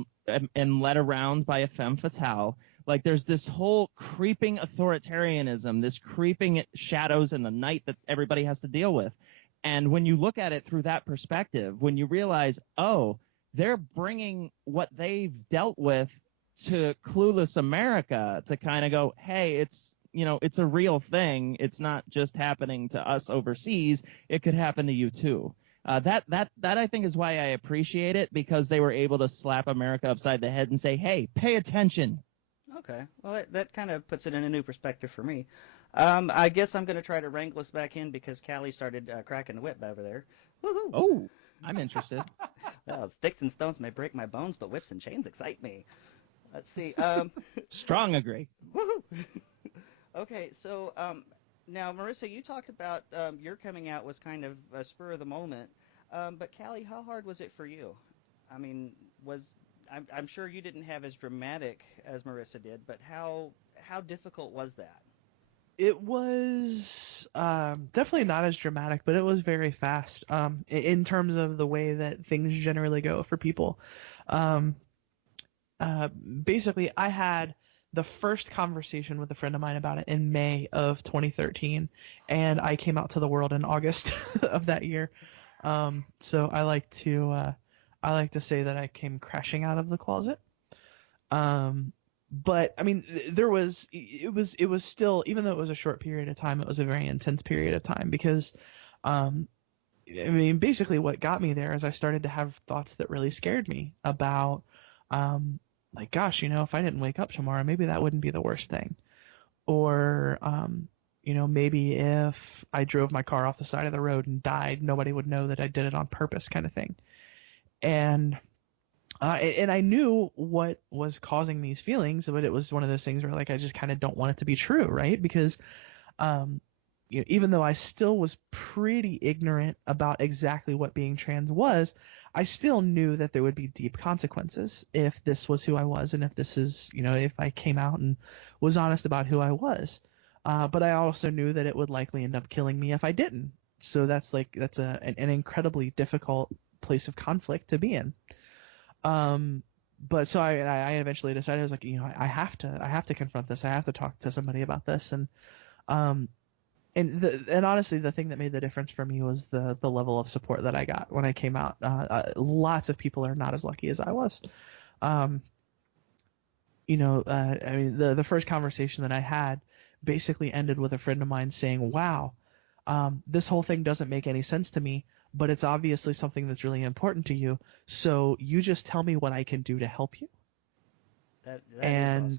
and led around by a femme fatale. Like, there's this whole creeping authoritarianism, this creeping shadows in the night that everybody has to deal with. And when you look at it through that perspective, when you realize, oh, they're bringing what they've dealt with to clueless America to kind of go, hey, it's a real thing. It's not just happening to us overseas. It could happen to you too. That I think is why I appreciate it, because they were able to slap America upside the head and say, hey, pay attention. Okay, well, that kind of puts it in a new perspective for me. I guess I'm going to try to wrangle us back in because Callie started cracking the whip over there. Woohoo! Oh, I'm interested. Well, sticks and stones may break my bones, but whips and chains excite me. Let's see. Strong agree. Woohoo! Okay, so now, Marissa, you talked about your coming out was kind of a spur of the moment, but Callie, how hard was it for you? I mean, I'm sure you didn't have as dramatic as Marissa did, but how difficult was that? It was definitely not as dramatic, but it was very fast in terms of the way that things generally go for people. Um, Basically, I had the first conversation with a friend of mine about it in May of 2013, and I came out to the world in August of that year. So I like to say that I came crashing out of the closet. But I mean, it was still, even though it was a short period of time, it was a very intense period of time because, I mean, basically what got me there is I started to have thoughts that really scared me about, like, gosh, if I didn't wake up tomorrow, maybe that wouldn't be the worst thing. Or, maybe if I drove my car off the side of the road and died, nobody would know that I did it on purpose, kind of thing. And I knew what was causing these feelings, but it was one of those things where, like, I just kind of don't want it to be true, right? Because, even though I still was pretty ignorant about exactly what being trans was, I still knew that there would be deep consequences if this was who I was, and if this is, if I came out and was honest about who I was. But I also knew that it would likely end up killing me if I didn't. So that's an incredibly difficult place of conflict to be in. But so I eventually decided, I was like, I have to confront this. I have to talk to somebody about this. And honestly, the thing that made the difference for me was the level of support that I got when I came out. Lots of people are not as lucky as I was. I mean, the first conversation that I had basically ended with a friend of mine saying, wow, this whole thing doesn't make any sense to me, but it's obviously something that's really important to you. So you just tell me what I can do to help you. That is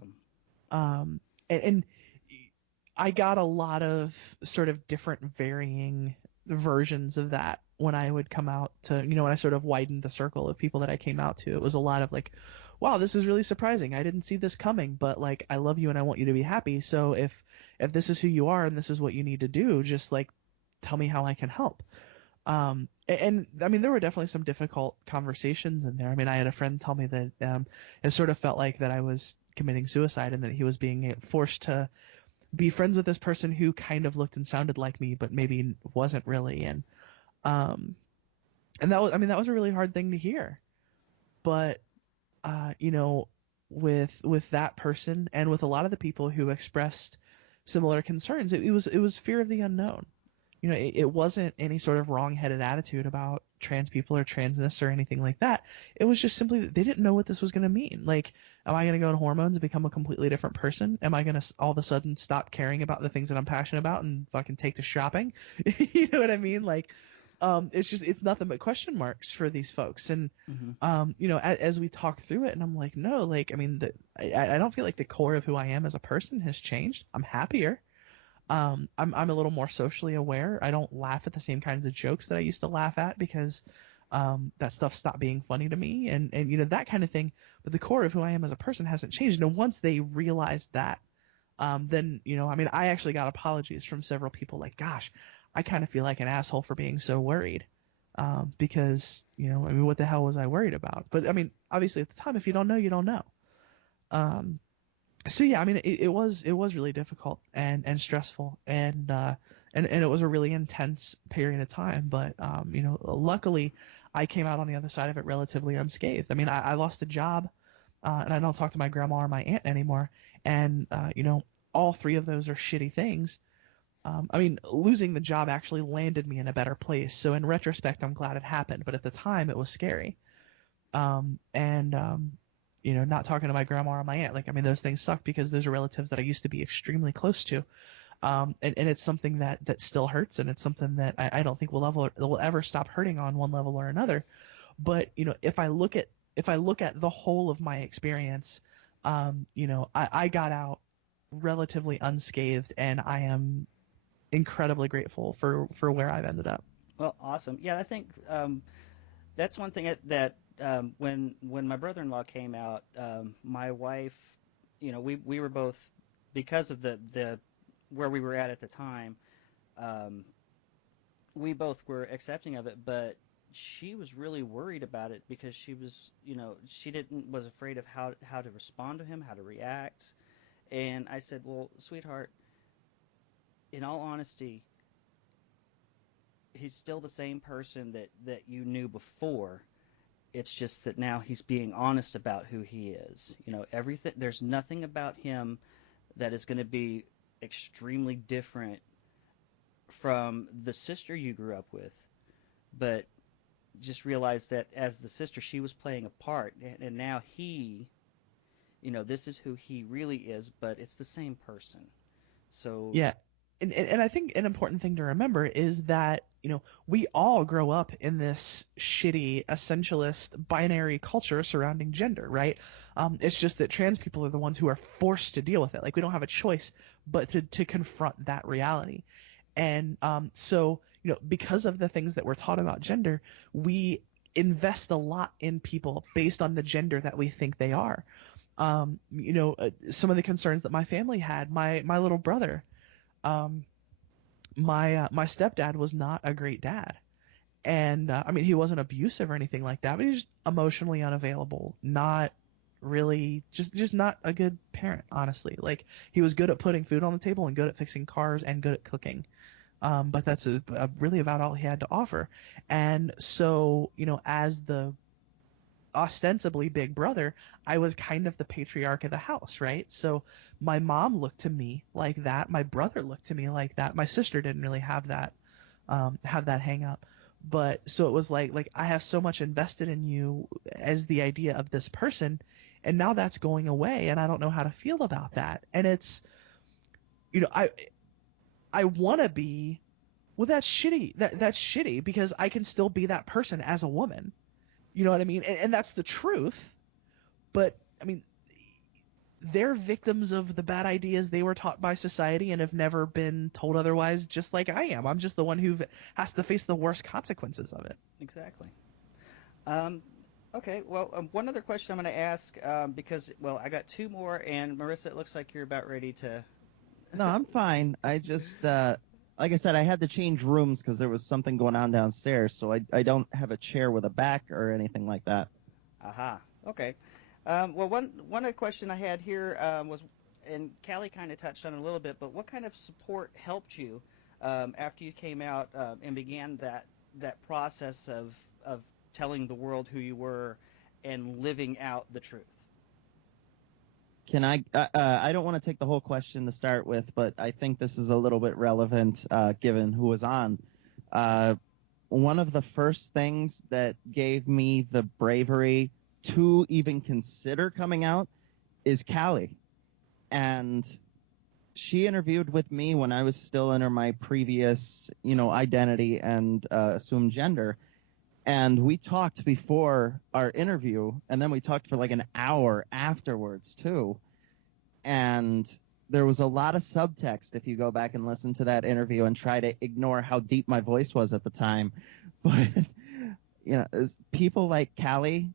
awesome. And I got a lot of sort of different varying versions of that when I would come out to, when I sort of widened the circle of people that I came out to. It was a lot of like, wow, this is really surprising. I didn't see this coming, but like I love you and I want you to be happy. So if this is who you are and this is what you need to do, just like tell me how I can help. And I mean, there were definitely some difficult conversations in there. I mean, I had a friend tell me that it sort of felt like that I was committing suicide and that he was being forced to be friends with this person who kind of looked and sounded like me, but maybe wasn't really. Um, and that was, I mean, that was a really hard thing to hear. But you know, with that person and with a lot of the people who expressed similar concerns, it was fear of the unknown. You know, it wasn't any sort of wrong-headed attitude about trans people or transness or anything like that. It was just simply that they didn't know what this was going to mean. Like, am I going to go on hormones and become a completely different person? Am I going to all of a sudden stop caring about the things that I'm passionate about and fucking take to shopping? You know what I mean? Like, it's nothing but question marks for these folks. And Mm-hmm. you know, as we talk through it, and I'm like, no, like, I mean, I don't feel like the core of who I am as a person has changed. I'm happier. I'm a little more socially aware. I don't laugh at the same kinds of jokes that I used to laugh at because that stuff stopped being funny to me, and you know, that kind of thing. But the core of who I am as a person hasn't changed. And once they realized that, then you know, I mean, I actually got apologies from several people. Like, gosh, I kind of feel like an asshole for being so worried. Because you know, I mean, what the hell was I worried about? But I mean, obviously at the time, if you don't know, you don't know. Um, so yeah, I mean, it was really difficult and stressful, and it was a really intense period of time. But you know, luckily, I came out on the other side of it relatively unscathed. I mean, I lost a job, and I don't talk to my grandma or my aunt anymore. And you know, all three of those are shitty things. I mean, losing the job actually landed me in a better place. So in retrospect, I'm glad it happened. But at the time, it was scary. And you know, not talking to my grandma or my aunt, like, I mean, those things suck because those are relatives that I used to be extremely close to. And it's something that still hurts, and it's something that I don't think will ever stop hurting on one level or another. But you know, if I look at the whole of my experience, you know, I got out relatively unscathed, and I am incredibly grateful for where I've ended up. Well, awesome. Yeah, I think that's one thing that when my brother-in-law came out, my wife, you know, we were both, because of the where we were at the time, um, we both were accepting of it, but she was really worried about it because she was, you know, she didn't was afraid of how to respond to him, how to react. And I said, well, sweetheart, in all honesty, he's still the same person that you knew before. It's just that now he's being honest about who he is. You know, everything, there's nothing about him that is going to be extremely different from the sister you grew up with. But just realize that as the sister, she was playing a part, and now he, you know, this is who he really is, but it's the same person. So, Yeah. And I think an important thing to remember is that, you know, we all grow up in this shitty, essentialist, binary culture surrounding gender, right? It's just that trans people are the ones who are forced to deal with it. Like, we don't have a choice but to confront that reality. And so, you know, because of the things that we're taught about gender, we invest a lot in people based on the gender that we think they are. You know, some of the concerns that my family had, my little brother, um, my stepdad was not a great dad, and I mean, he wasn't abusive or anything like that, but he was just emotionally unavailable, not really, just not a good parent, honestly. Like, he was good at putting food on the table and good at fixing cars and good at cooking. But that's really about all he had to offer. And so, you know, as the ostensibly big brother, I was kind of the patriarch of the house, right? So my mom looked to me like that. My brother looked to me like that. My sister didn't really have that hang up. But so it was like I have so much invested in you as the idea of this person, and now that's going away, and I don't know how to feel about that. And it's, you know, I want to be, well, that's shitty. That's shitty because I can still be that person as a woman. You know what I mean? And that's the truth. But I mean, they're victims of the bad ideas they were taught by society and have never been told otherwise, just like I am. I'm just the one who has to face the worst consequences of it. exactly. Um, Okay, well, one other question I'm going to ask because, well, I got two more, and Marissa, it looks like you're about ready to. No, I'm fine. I just, like I said, I had to change rooms because there was something going on downstairs, so I don't have a chair with a back or anything like that. Aha. Okay. Well, one other question I had here was, and Callie kind of touched on it a little bit, but what kind of support helped you after you came out and began that process of telling the world who you were and living out the truth? Can I don't want to take the whole question to start with, but I think this is a little bit relevant given who was on. One of the first things that gave me the bravery to even consider coming out is Callie. And she interviewed with me when I was still under my previous, identity and assumed gender. And we talked before our interview, and then we talked for like an hour afterwards, too. And there was a lot of subtext if you go back and listen to that interview and try to ignore how deep my voice was at the time. But, people like Callie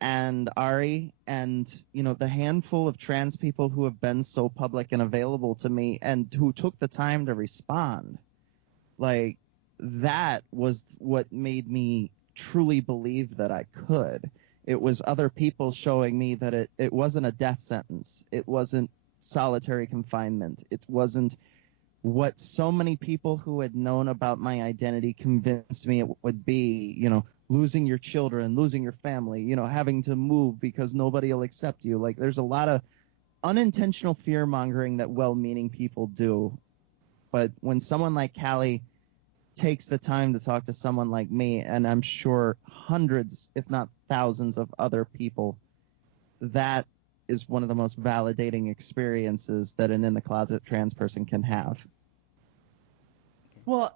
and Ari and, the handful of trans people who have been so public and available to me and who took the time to respond, like, that was what made me truly believe that I could. It was other people showing me that it wasn't a death sentence. It wasn't solitary confinement. It wasn't what so many people who had known about my identity convinced me it would be, losing your children, losing your family, having to move because nobody will accept you. Like, there's a lot of unintentional fear-mongering that well-meaning people do. But when someone like Callie takes the time to talk to someone like me, and I'm sure hundreds, if not thousands of other people, that is one of the most validating experiences that an in-the-closet trans person can have. Well,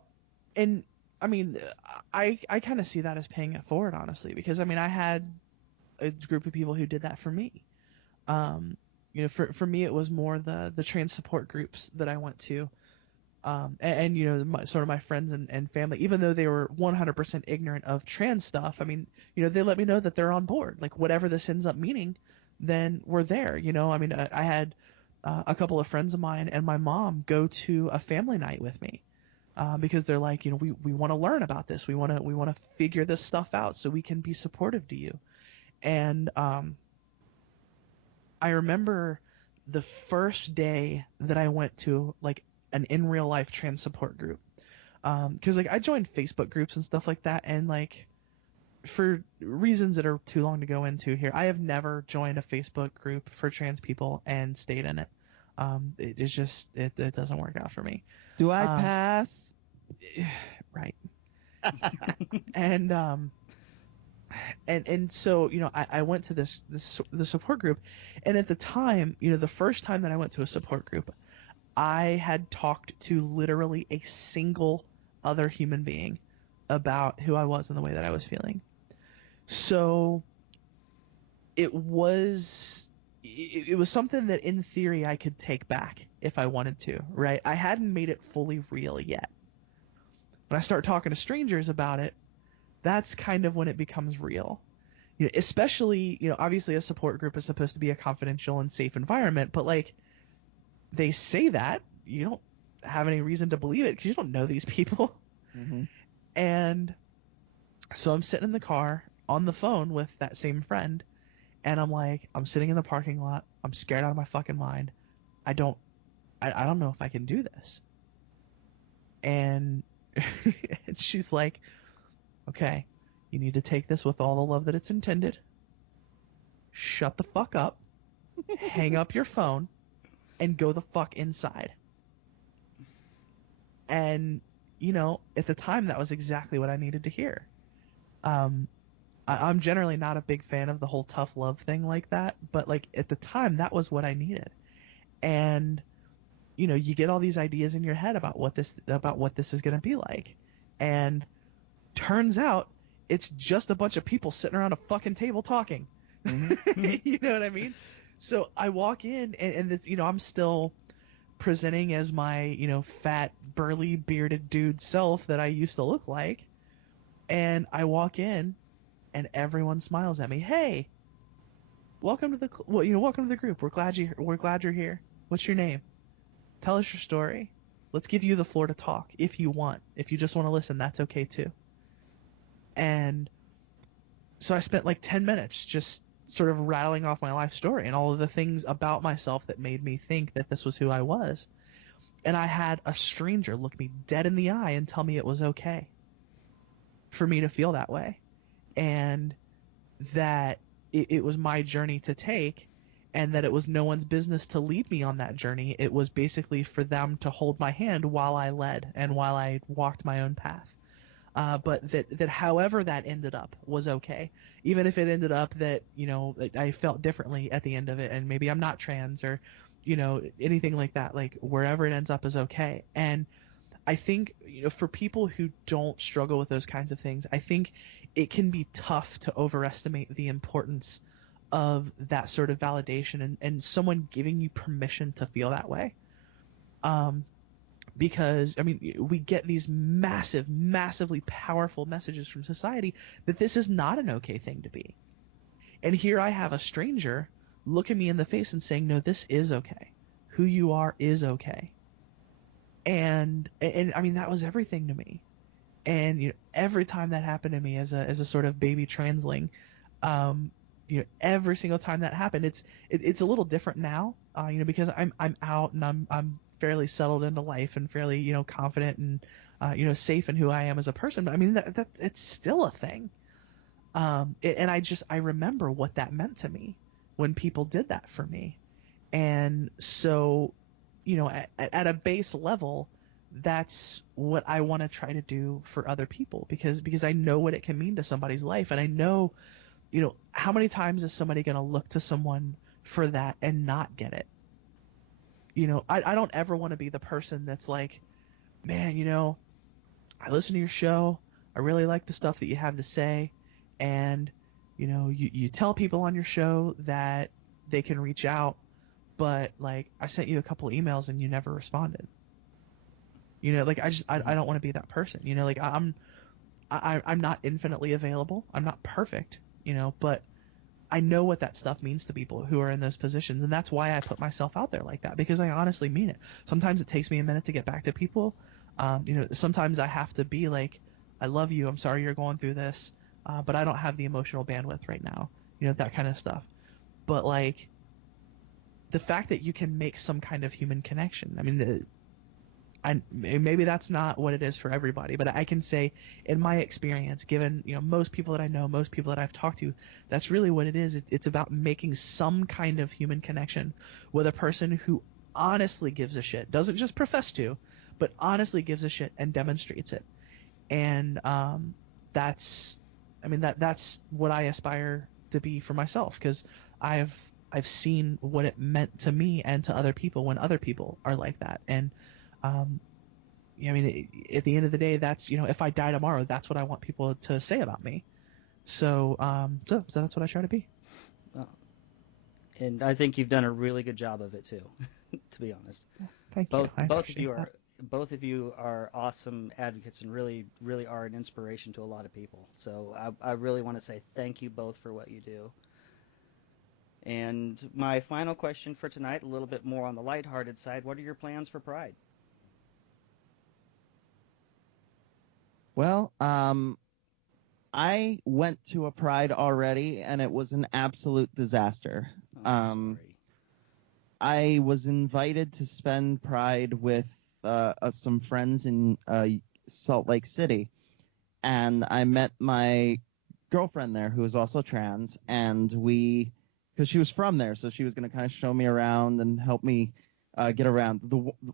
and I mean, I kind of see that as paying it forward, honestly, because I mean, I had a group of people who did that for me. For me, it was more the trans support groups that I went to. Sort of my friends and family, even though they were 100% ignorant of trans stuff, I mean, they let me know that they're on board. Like, whatever this ends up meaning, then we're there. I mean, I had a couple of friends of mine and my mom go to a family night with me because they're like, we want to learn about this. We want to figure this stuff out so we can be supportive to you. And I remember the first day that I went to like an in real life trans support group, because like I joined Facebook groups and stuff like that, and like for reasons that are too long to go into here, I have never joined a Facebook group for trans people and stayed in it. It's just it doesn't work out for me. Do I pass? Right. and so I went to the support group, and at the time, the first time that I went to a support group, I had talked to literally a single other human being about who I was and the way that I was feeling. So it was something that in theory I could take back if I wanted to, right? I hadn't made it fully real yet. When I start talking to strangers about it, that's kind of when it becomes real. Especially, obviously a support group is supposed to be a confidential and safe environment, but like they say that, you don't have any reason to believe it because you don't know these people. Mm-hmm. And so I'm sitting in the car on the phone with that same friend, and I'm like, I'm sitting in the parking lot. I'm scared out of my fucking mind. I don't know if I can do this. And she's like, okay, you need to take this with all the love that it's intended. Shut the fuck up. Hang up your phone and go the fuck inside. And, at the time, that was exactly what I needed to hear. I'm generally not a big fan of the whole tough love thing like that, but like at the time, that was what I needed. And, you get all these ideas in your head about what this is going to be like. And turns out it's just a bunch of people sitting around a fucking table talking. Mm-hmm. You know what I mean? So I walk in and this, I'm still presenting as my, fat, burly, bearded dude self that I used to look like. And I walk in and everyone smiles at me. Hey, welcome to the group. We're glad you're here. What's your name? Tell us your story. Let's give you the floor to talk if you want. If you just want to listen, that's okay too. And so I spent like 10 minutes just sort of rattling off my life story and all of the things about myself that made me think that this was who I was. And I had a stranger look me dead in the eye and tell me it was okay for me to feel that way. And that it was my journey to take, and that it was no one's business to lead me on that journey. It was basically for them to hold my hand while I led and while I walked my own path. But that however that ended up was okay. Even if it ended up that, that I felt differently at the end of it, and maybe I'm not trans or, anything like that, like wherever it ends up is okay. And I think, for people who don't struggle with those kinds of things, I think it can be tough to overestimate the importance of that sort of validation and someone giving you permission to feel that way. Because, we get these massively powerful messages from society that this is not an okay thing to be. And here I have a stranger look at me in the face and saying, no, this is okay. Who you are is okay. And that was everything to me. And every time that happened to me as a sort of baby transling, every single time that happened, it's a little different now, because I'm out and I'm fairly settled into life and fairly confident and safe in who I am as a person. But that it's still a thing. And I remember what that meant to me when people did that for me. And so, at a base level, that's what I want to try to do for other people, because I know what it can mean to somebody's life. And I know, how many times is somebody going to look to someone for that and not get it? I don't ever want to be the person that's like, man, I listen to your show. I really like the stuff that you have to say. And, you tell people on your show that they can reach out, but like I sent you a couple emails and you never responded. Like I don't want to be that person. Like I'm not infinitely available. I'm not perfect, but I know what that stuff means to people who are in those positions, and that's why I put myself out there like that, because I honestly mean it. Sometimes it takes me a minute to get back to people. Sometimes I have to be like, I love you. I'm sorry you're going through this, but I don't have the emotional bandwidth right now. That kind of stuff. But like, the fact that you can make some kind of human connection. Maybe that's not what it is for everybody, but I can say, in my experience, given most people that I know, most people that I've talked to, that's really what it is. It's about making some kind of human connection with a person who honestly gives a shit, doesn't just profess to, but honestly gives a shit and demonstrates it. And that's what I aspire to be for myself, because I've seen what it meant to me and to other people when other people are like that. And at the end of the day, that's, if I die tomorrow, that's what I want people to say about me. So that's what I try to be. And I think you've done a really good job of it too, to be honest. Thank you. Both of you are awesome advocates and really, really are an inspiration to a lot of people. So I really want to say thank you both for what you do. And my final question for tonight, a little bit more on the lighthearted side, what are your plans for Pride? Well, I went to a Pride already, and it was an absolute disaster. Sorry. I was invited to spend Pride with some friends in Salt Lake City, and I met my girlfriend there, who is also trans, and because she was from there, so she was going to kind of show me around and help me get around.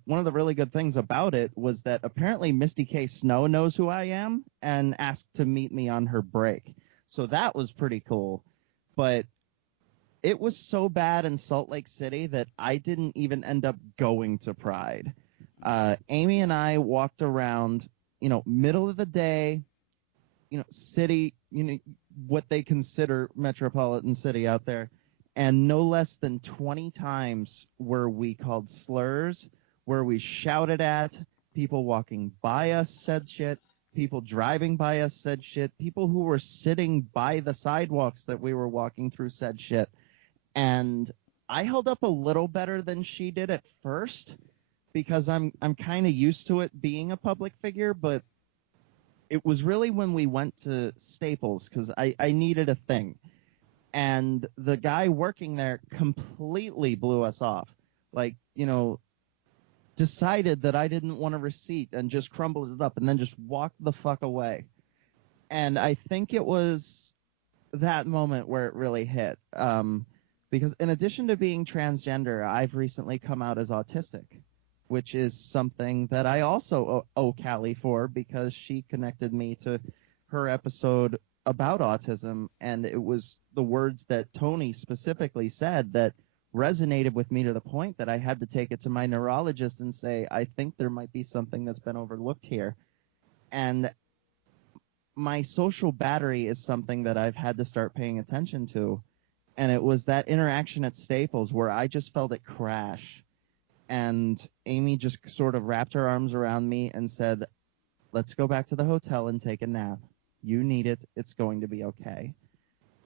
One of the really good things about it was that apparently Misty K. Snow knows who I am and asked to meet me on her break. So that was pretty cool. But it was so bad in Salt Lake City that I didn't even end up going to Pride. Amy and I walked around, middle of the day, city, what they consider metropolitan city out there. And no less than 20 times were we called slurs, where we shouted at, people walking by us said shit, People driving by us said shit. People who were sitting by the sidewalks that we were walking through said shit. And I held up a little better than she did at first because I'm kind of used to it being a public figure, but it was really when we went to Staples because I needed a thing. And the guy working there completely blew us off. Like, decided that I didn't want a receipt and just crumbled it up and then just walked the fuck away. And I think it was that moment where it really hit. Because in addition to being transgender, I've recently come out as autistic, which is something that I also owe Callie for because she connected me to her episode about autism, and it was the words that Tony specifically said that resonated with me to the point that I had to take it to my neurologist and say, I think there might be something that's been overlooked here. And my social battery is something that I've had to start paying attention to. And it was that interaction at Staples where I just felt it crash. And Amy just sort of wrapped her arms around me and said, let's go back to the hotel and take a nap. You need it. It's going to be okay.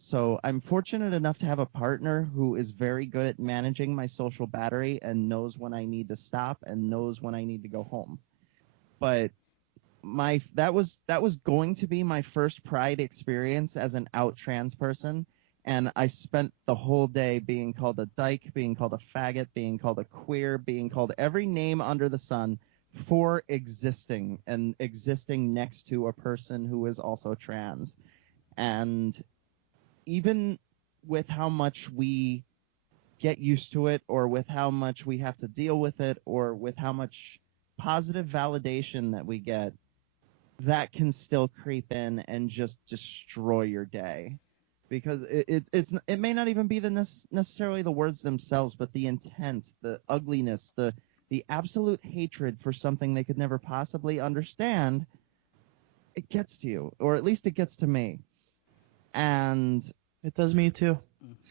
So I'm fortunate enough to have a partner who is very good at managing my social battery and knows when I need to stop and knows when I need to go home. But that was going to be my first Pride experience as an out trans person. And I spent the whole day being called a dyke, being called a faggot, being called a queer, being called every name under the sun for existing and existing next to a person who is also trans. And even with how much we get used to it, or with how much we have to deal with it, or with how much positive validation that we get, that can still creep in and just destroy your day. Because it may not even be necessarily the words themselves, but the intent, the ugliness, the absolute hatred for something they could never possibly understand, it gets to you, or at least it gets to me. And it does me too.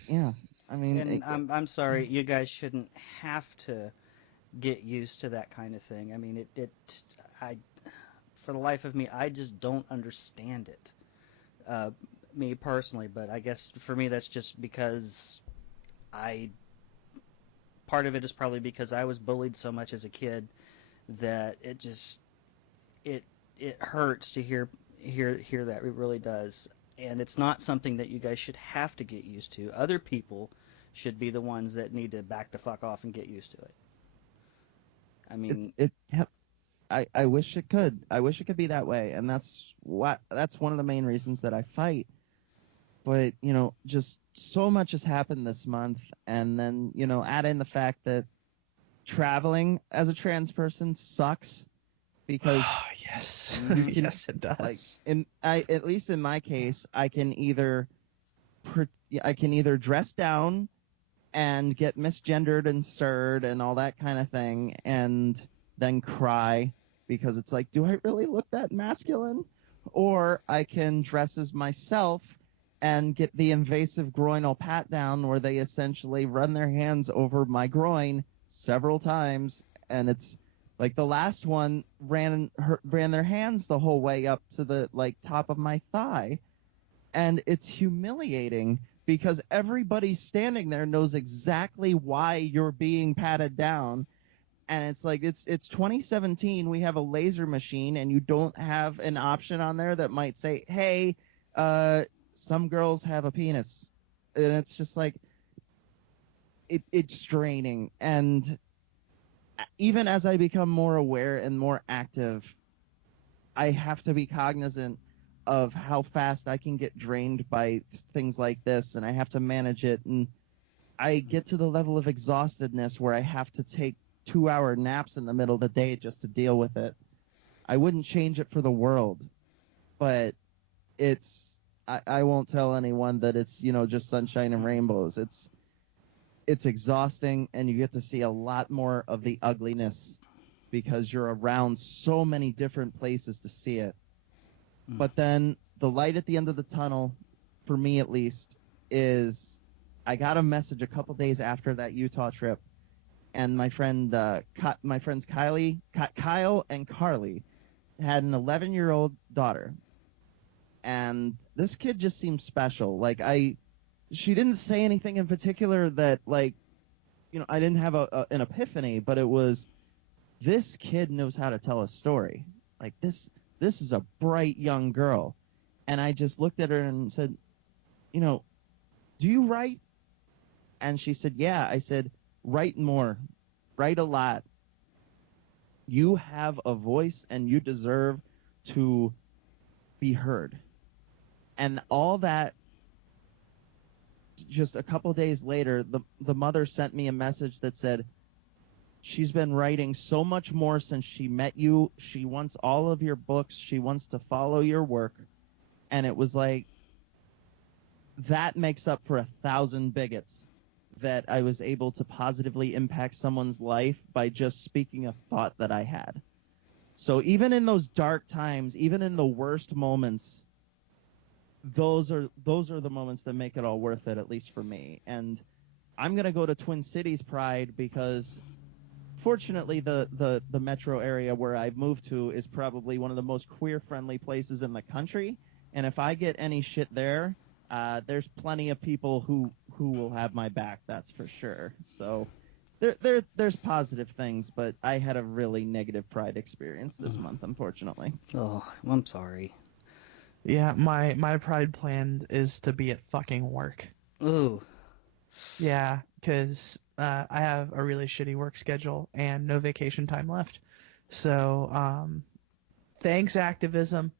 Yeah, I mean, and I'm sorry, you guys shouldn't have to get used to that kind of thing. I mean, I for the life of me, I just don't understand it. Me personally, but I guess for me that's just because part of it is probably because I was bullied so much as a kid that it hurts to hear that. It really does. And it's not something that you guys should have to get used to. Other people should be the ones that need to back the fuck off and get used to it. I mean, yep. I wish it could. I wish it could be that way, and that's one of the main reasons that I fight. But, just so much has happened this month, and then, add in the fact that traveling as a trans person sucks because yes, yes, it does. Like, at least in my case, I can either dress down and get misgendered and stirred and all that kind of thing, and then cry because it's like, do I really look that masculine? Or I can dress as myself and get the invasive groinal pat down where they essentially run their hands over my groin several times, and it's like the last one ran their hands the whole way up to the top of my thigh, and it's humiliating because everybody standing there knows exactly why you're being patted down. And it's like, it's 2017, we have a laser machine, and you don't have an option on there that might say, hey, some girls have a penis. And it's just like, it's draining. And even as I become more aware and more active, I have to be cognizant of how fast I can get drained by things like this, and I have to manage it. And I get to the level of exhaustedness where I have to take 2-hour naps in the middle of the day just to deal with it. I wouldn't change it for the world, but I won't tell anyone that it's, just sunshine and rainbows. It's exhausting, and you get to see a lot more of the ugliness because you're around so many different places to see it. But then the light at the end of the tunnel, for me at least, is I got a message a couple days after that Utah trip, and my friends Kyle and Carly had an 11-year-old daughter, and this kid just seemed special. Like she didn't say anything in particular that like, I didn't have an epiphany, but it was, this kid knows how to tell a story. Like this is a bright young girl. And I just looked at her and said, do you write? And she said, yeah. I said, write more, write a lot. You have a voice and you deserve to be heard. And all that, just a couple days later, the mother sent me a message that said, she's been writing so much more since she met you. She wants all of your books. She wants to follow your work. And it was like, that makes up for 1,000 bigots that I was able to positively impact someone's life by just speaking a thought that I had. So even in those dark times, even in the worst moments, those are the moments that make it all worth it, at least for me. And I'm going to go to Twin Cities Pride because fortunately the metro area where I've moved to is probably one of the most queer-friendly places in the country. And if I get any shit there, there's plenty of people who will have my back, that's for sure. So there's positive things, but I had a really negative Pride experience this month, unfortunately. Oh, I'm sorry. Yeah, my pride plan is to be at fucking work. Ooh. Yeah, because I have a really shitty work schedule and no vacation time left. So, thanks, activism.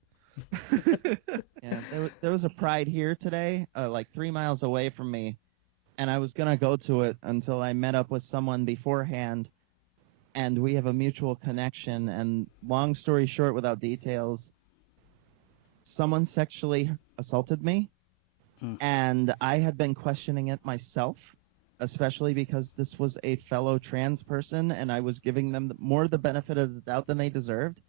Yeah, there was a Pride here today, like 3 miles away from me, and I was going to go to it until I met up with someone beforehand, and we have a mutual connection, and long story short, without details, someone sexually assaulted me, and I had been questioning it myself, especially because this was a fellow trans person, and I was giving them more the benefit of the doubt than they deserved.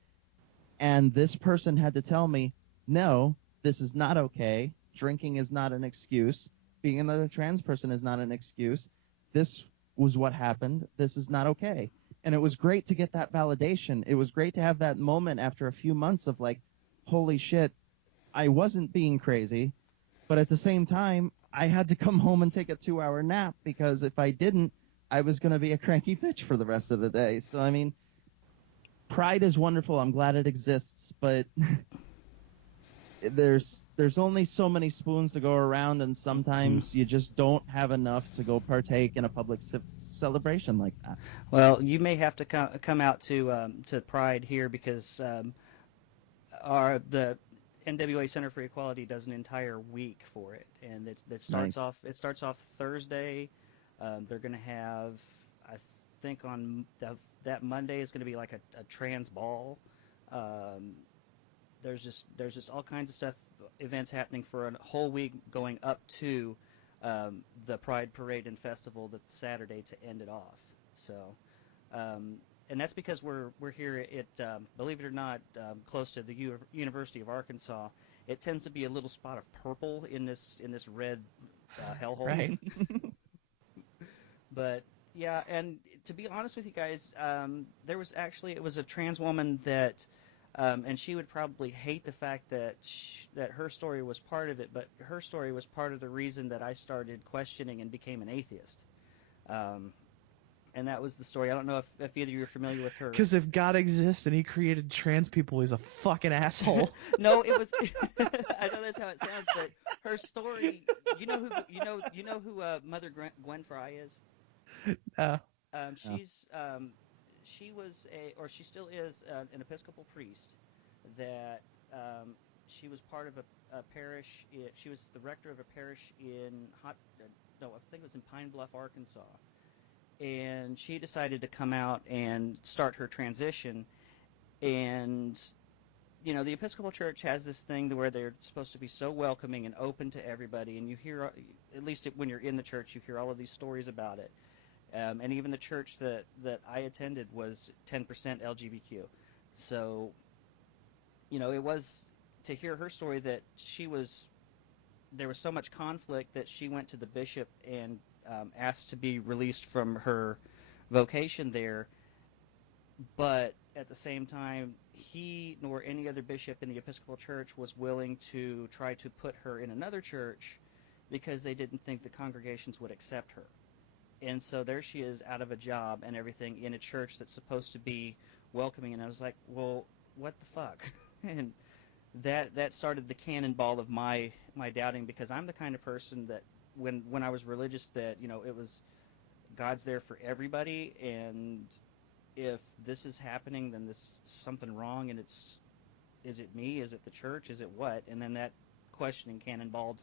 And this person had to tell me, no, this is not okay. Drinking is not an excuse. Being another trans person is not an excuse. This was what happened. This is not okay. And it was great to get that validation. It was great to have that moment after a few months of like, holy shit, I wasn't being crazy. But at the same time, I had to come home and take a 2-hour nap because if I didn't, I was going to be a cranky bitch for the rest of the day. So, I mean, Pride is wonderful. I'm glad it exists, but there's only so many spoons to go around, and sometimes you just don't have enough to go partake in a public celebration like that. Well, you may have to come out to Pride here because the NWA Center for Equality does an entire week for it, and it starts Nice. off. It starts off Thursday. They're going to have, I think, on that Monday is going to be like a trans ball. There's just all kinds of stuff, events happening for a whole week going up to the Pride Parade and Festival that's Saturday to end it off. So, and that's because we're here at believe it or not, close to the University of Arkansas. It tends to be a little spot of purple in this red hellhole. Right. But yeah, and to be honest with you guys, it was a trans woman that, and she would probably hate the fact that that her story was part of it, but her story was part of the reason that I started questioning and became an atheist. And that was the story. I don't know if either of you are familiar with her. Because if God exists and He created trans people, He's a fucking asshole. No, it was. I know that's how it sounds, but her story. You know who Mother Gwen Fry is. She was she still is an Episcopal priest. That she was part of a parish. She was the rector of a parish in I think it was in Pine Bluff, Arkansas. And she decided to come out and start her transition. And the Episcopal Church has this thing where they're supposed to be so welcoming and open to everybody, and you hear, at least when you're in the church, you hear all of these stories about it. And even the church that I attended was 10% LGBTQ. So, it was to hear her story that there was so much conflict that she went to the bishop and asked to be released from her vocation there. But at the same time, he nor any other bishop in the Episcopal Church was willing to try to put her in another church because they didn't think the congregations would accept her. And so there she is out of a job and everything in a church that's supposed to be welcoming. And I was like, well, what the fuck? And that started the cannonball of my doubting, because I'm the kind of person that when I was religious, that, you know, it was God's there for everybody, and if this is happening, then there's something wrong, and is it me? Is it the church? Is it what? And then that questioning cannonballed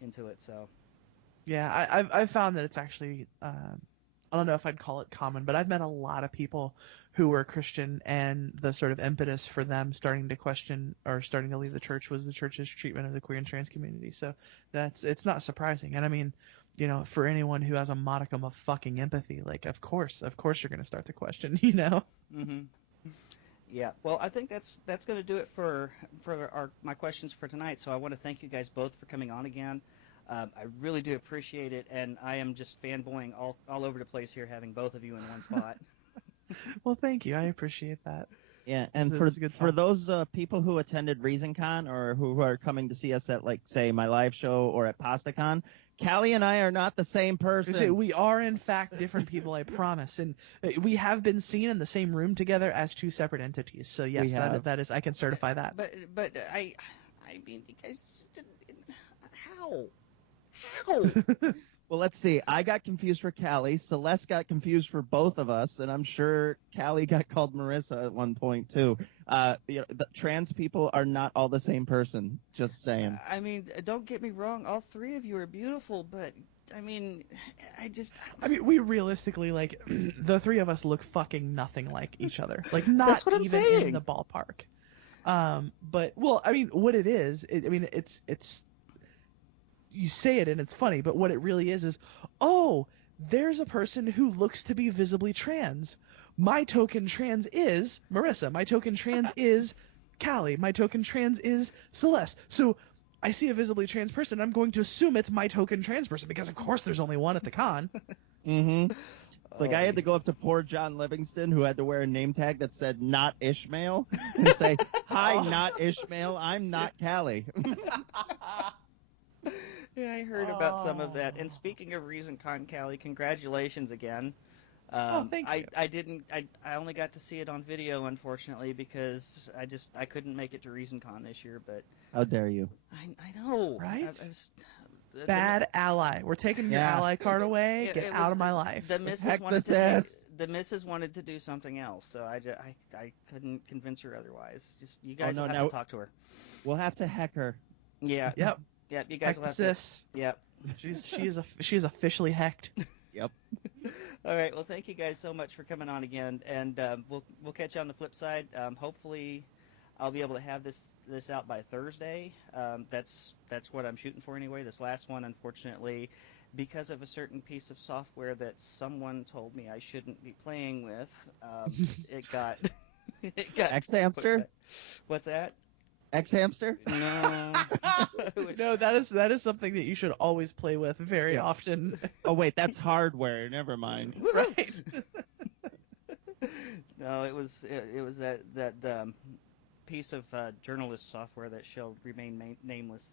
into it. So Yeah, I've found that it's actually I don't know if I'd call it common, but I've met a lot of people who were Christian, and the sort of impetus for them starting to question or starting to leave the church was the church's treatment of the queer and trans community. So it's not surprising. And I mean, you know, for anyone who has a modicum of fucking empathy, like of course you're going to start to question, you know. Mm-hmm. Yeah. Well, I think that's going to do it for my questions for tonight. So I want to thank you guys both for coming on again. I really do appreciate it, and I am just fanboying all over the place here, having both of you in one spot. Well, thank you. I appreciate that. Yeah, and for those people who attended ReasonCon or who are coming to see us at, like, say, my live show or at PastaCon, Callie and I are not the same person. We are, in fact, different people, I promise. And we have been seen in the same room together as two separate entities. So, yes, that is, I can certify that. But I mean, you guys, how? Well, let's see. I got confused for Callie. Celeste got confused for both of us, and I'm sure Callie got called Marissa at one point too. The trans people are not all the same person. Just saying. I mean, don't get me wrong. All three of you are beautiful, but I mean, we realistically, like, the three of us look fucking nothing like each other. Like, not That's what I'm even saying. in the ballpark. But, well, I mean, what it is, it's you say it and it's funny, but what it really is, oh, there's a person who looks to be visibly trans. My token trans is Marissa. My token trans is Callie. My token trans is Celeste. So I see a visibly trans person, I'm going to assume it's my token trans person, because of course there's only one at the con. Mm-hmm. It's like I had to go up to poor John Livingston, who had to wear a name tag that said "Not Ishmael," and say, "Hi, not Ishmael. I'm not Callie." Yeah, I heard about some of that. And speaking of ReasonCon, Callie, congratulations again. Thank you. I only got to see it on video, unfortunately, because I couldn't make it to ReasonCon this year. But how dare you? I know, right? Bad ally. We're taking your ally card away. Get out of my life. The missus wanted to do something else, so I couldn't convince her otherwise. Just you guys will have to talk to her. We'll have to heck her. Yeah. Yep. Yep. You guys will have to. Yep. She's officially hecked. Yep. All right. Well, thank you guys so much for coming on again, and we'll catch you on the flip side. Hopefully, I'll be able to have this out by Thursday. That's what I'm shooting for anyway. This last one, unfortunately, because of a certain piece of software that someone told me I shouldn't be playing with, it got X-Hamster. What's that? X-Hamster? No. No, that is something that you should always play with very often. Oh wait, that's hardware. Never mind. Right. No, it was that piece of journalist software that shall remain nameless.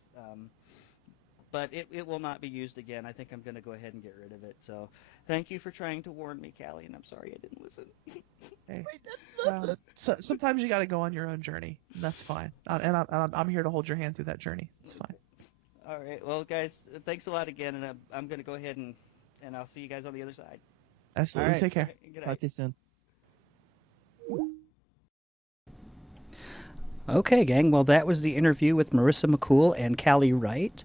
But it will not be used again. I think I'm going to go ahead and get rid of it. So thank you for trying to warn me, Callie, and I'm sorry I didn't listen. Hey. So sometimes you got to go on your own journey. And that's fine. And I'm here to hold your hand through that journey. It's fine. All right. Well, guys, thanks a lot again, and I'm going to go ahead and I'll see you guys on the other side. Absolutely. Right. Take care. Good Talk to you soon. Okay, gang. Well, that was the interview with Marissa McCool and Callie Wright.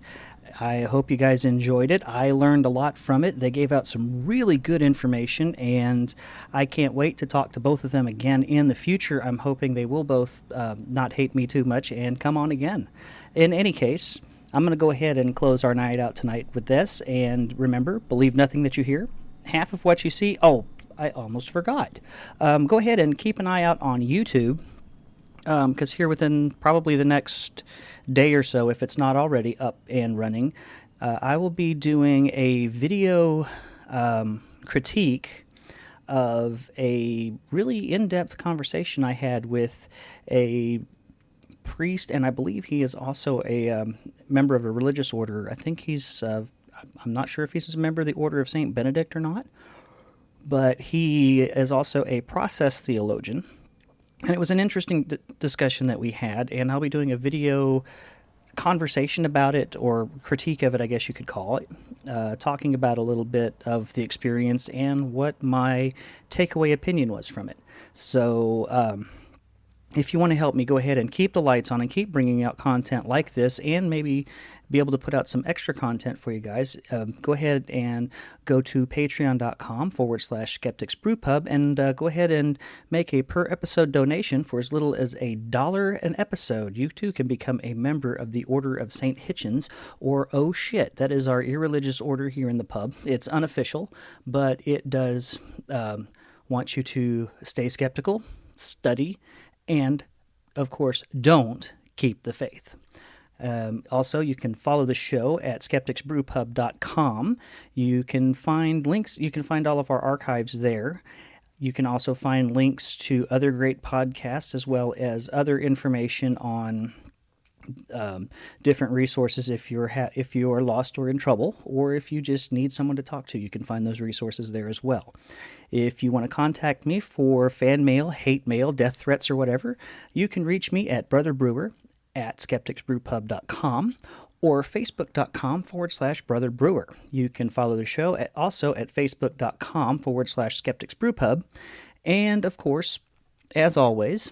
I hope you guys enjoyed it. I learned a lot from it. They gave out some really good information, and I can't wait to talk to both of them again in the future. I'm hoping they will both not hate me too much and come on again. In any case, I'm going to go ahead and close our night out tonight with this. And remember, believe nothing that you hear, half of what you see. Oh, I almost forgot. Go ahead and keep an eye out on YouTube. Because here within probably the next day or so, if it's not already up and running, I will be doing a video critique of a really in-depth conversation I had with a priest, and I believe he is also a member of a religious order. I think he's, I'm not sure if he's a member of the Order of St. Benedict or not, but he is also a process theologian. And it was an interesting discussion that we had, and I'll be doing a video conversation about it, or critique of it, I guess you could call it, talking about a little bit of the experience and what my takeaway opinion was from it. So if you want to help me, go ahead and keep the lights on and keep bringing out content like this, and maybe be able to put out some extra content for you guys, go ahead and go to patreon.com/skepticsbrewpub and go ahead and make a per episode donation for as little as $1 an episode. You too can become a member of the Order of St. Hitchens, or oh shit, that is our irreligious order here in the pub. It's unofficial, but it does want you to stay skeptical, study, and of course don't keep the faith. Also, you can follow the show at skepticsbrewpub.com. You can find links, you can find all of our archives there. You can also find links to other great podcasts, as well as other information on different resources if you're lost or in trouble, or if you just need someone to talk to. You can find those resources there as well. If you want to contact me for fan mail, hate mail, death threats, or whatever, you can reach me at Brother Brewer at skepticsbrewpub.com or facebook.com/Brother Brewer. You can follow the show also at facebook.com/skepticsbrewpub. And of course, as always,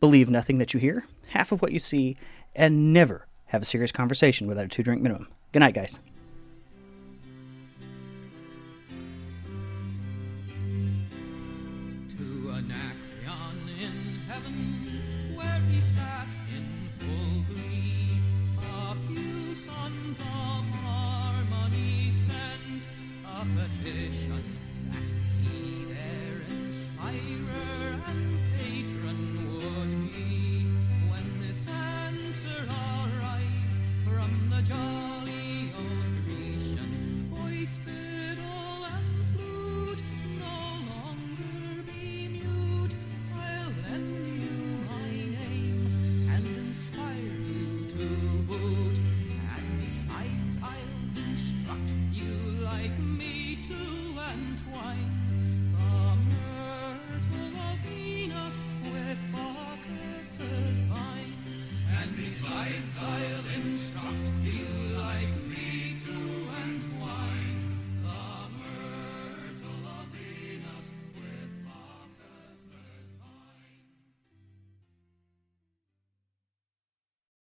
believe nothing that you hear, half of what you see, and never have a serious conversation without a 2-drink minimum. Good night, guys. To Anacreon in heaven, where he sat in full glee, a few sons of harmony sent a petition that he their inspirer and patron would be. When this answer arrived from the jolly old Grecian, voice, fiddle, and flute, no longer be mute. I'll lend you my name and inspire you to boot. And besides, I'll instruct you like me to entwine the myrtle of Venus with Bacchus's vine. And besides, I'll instruct you like me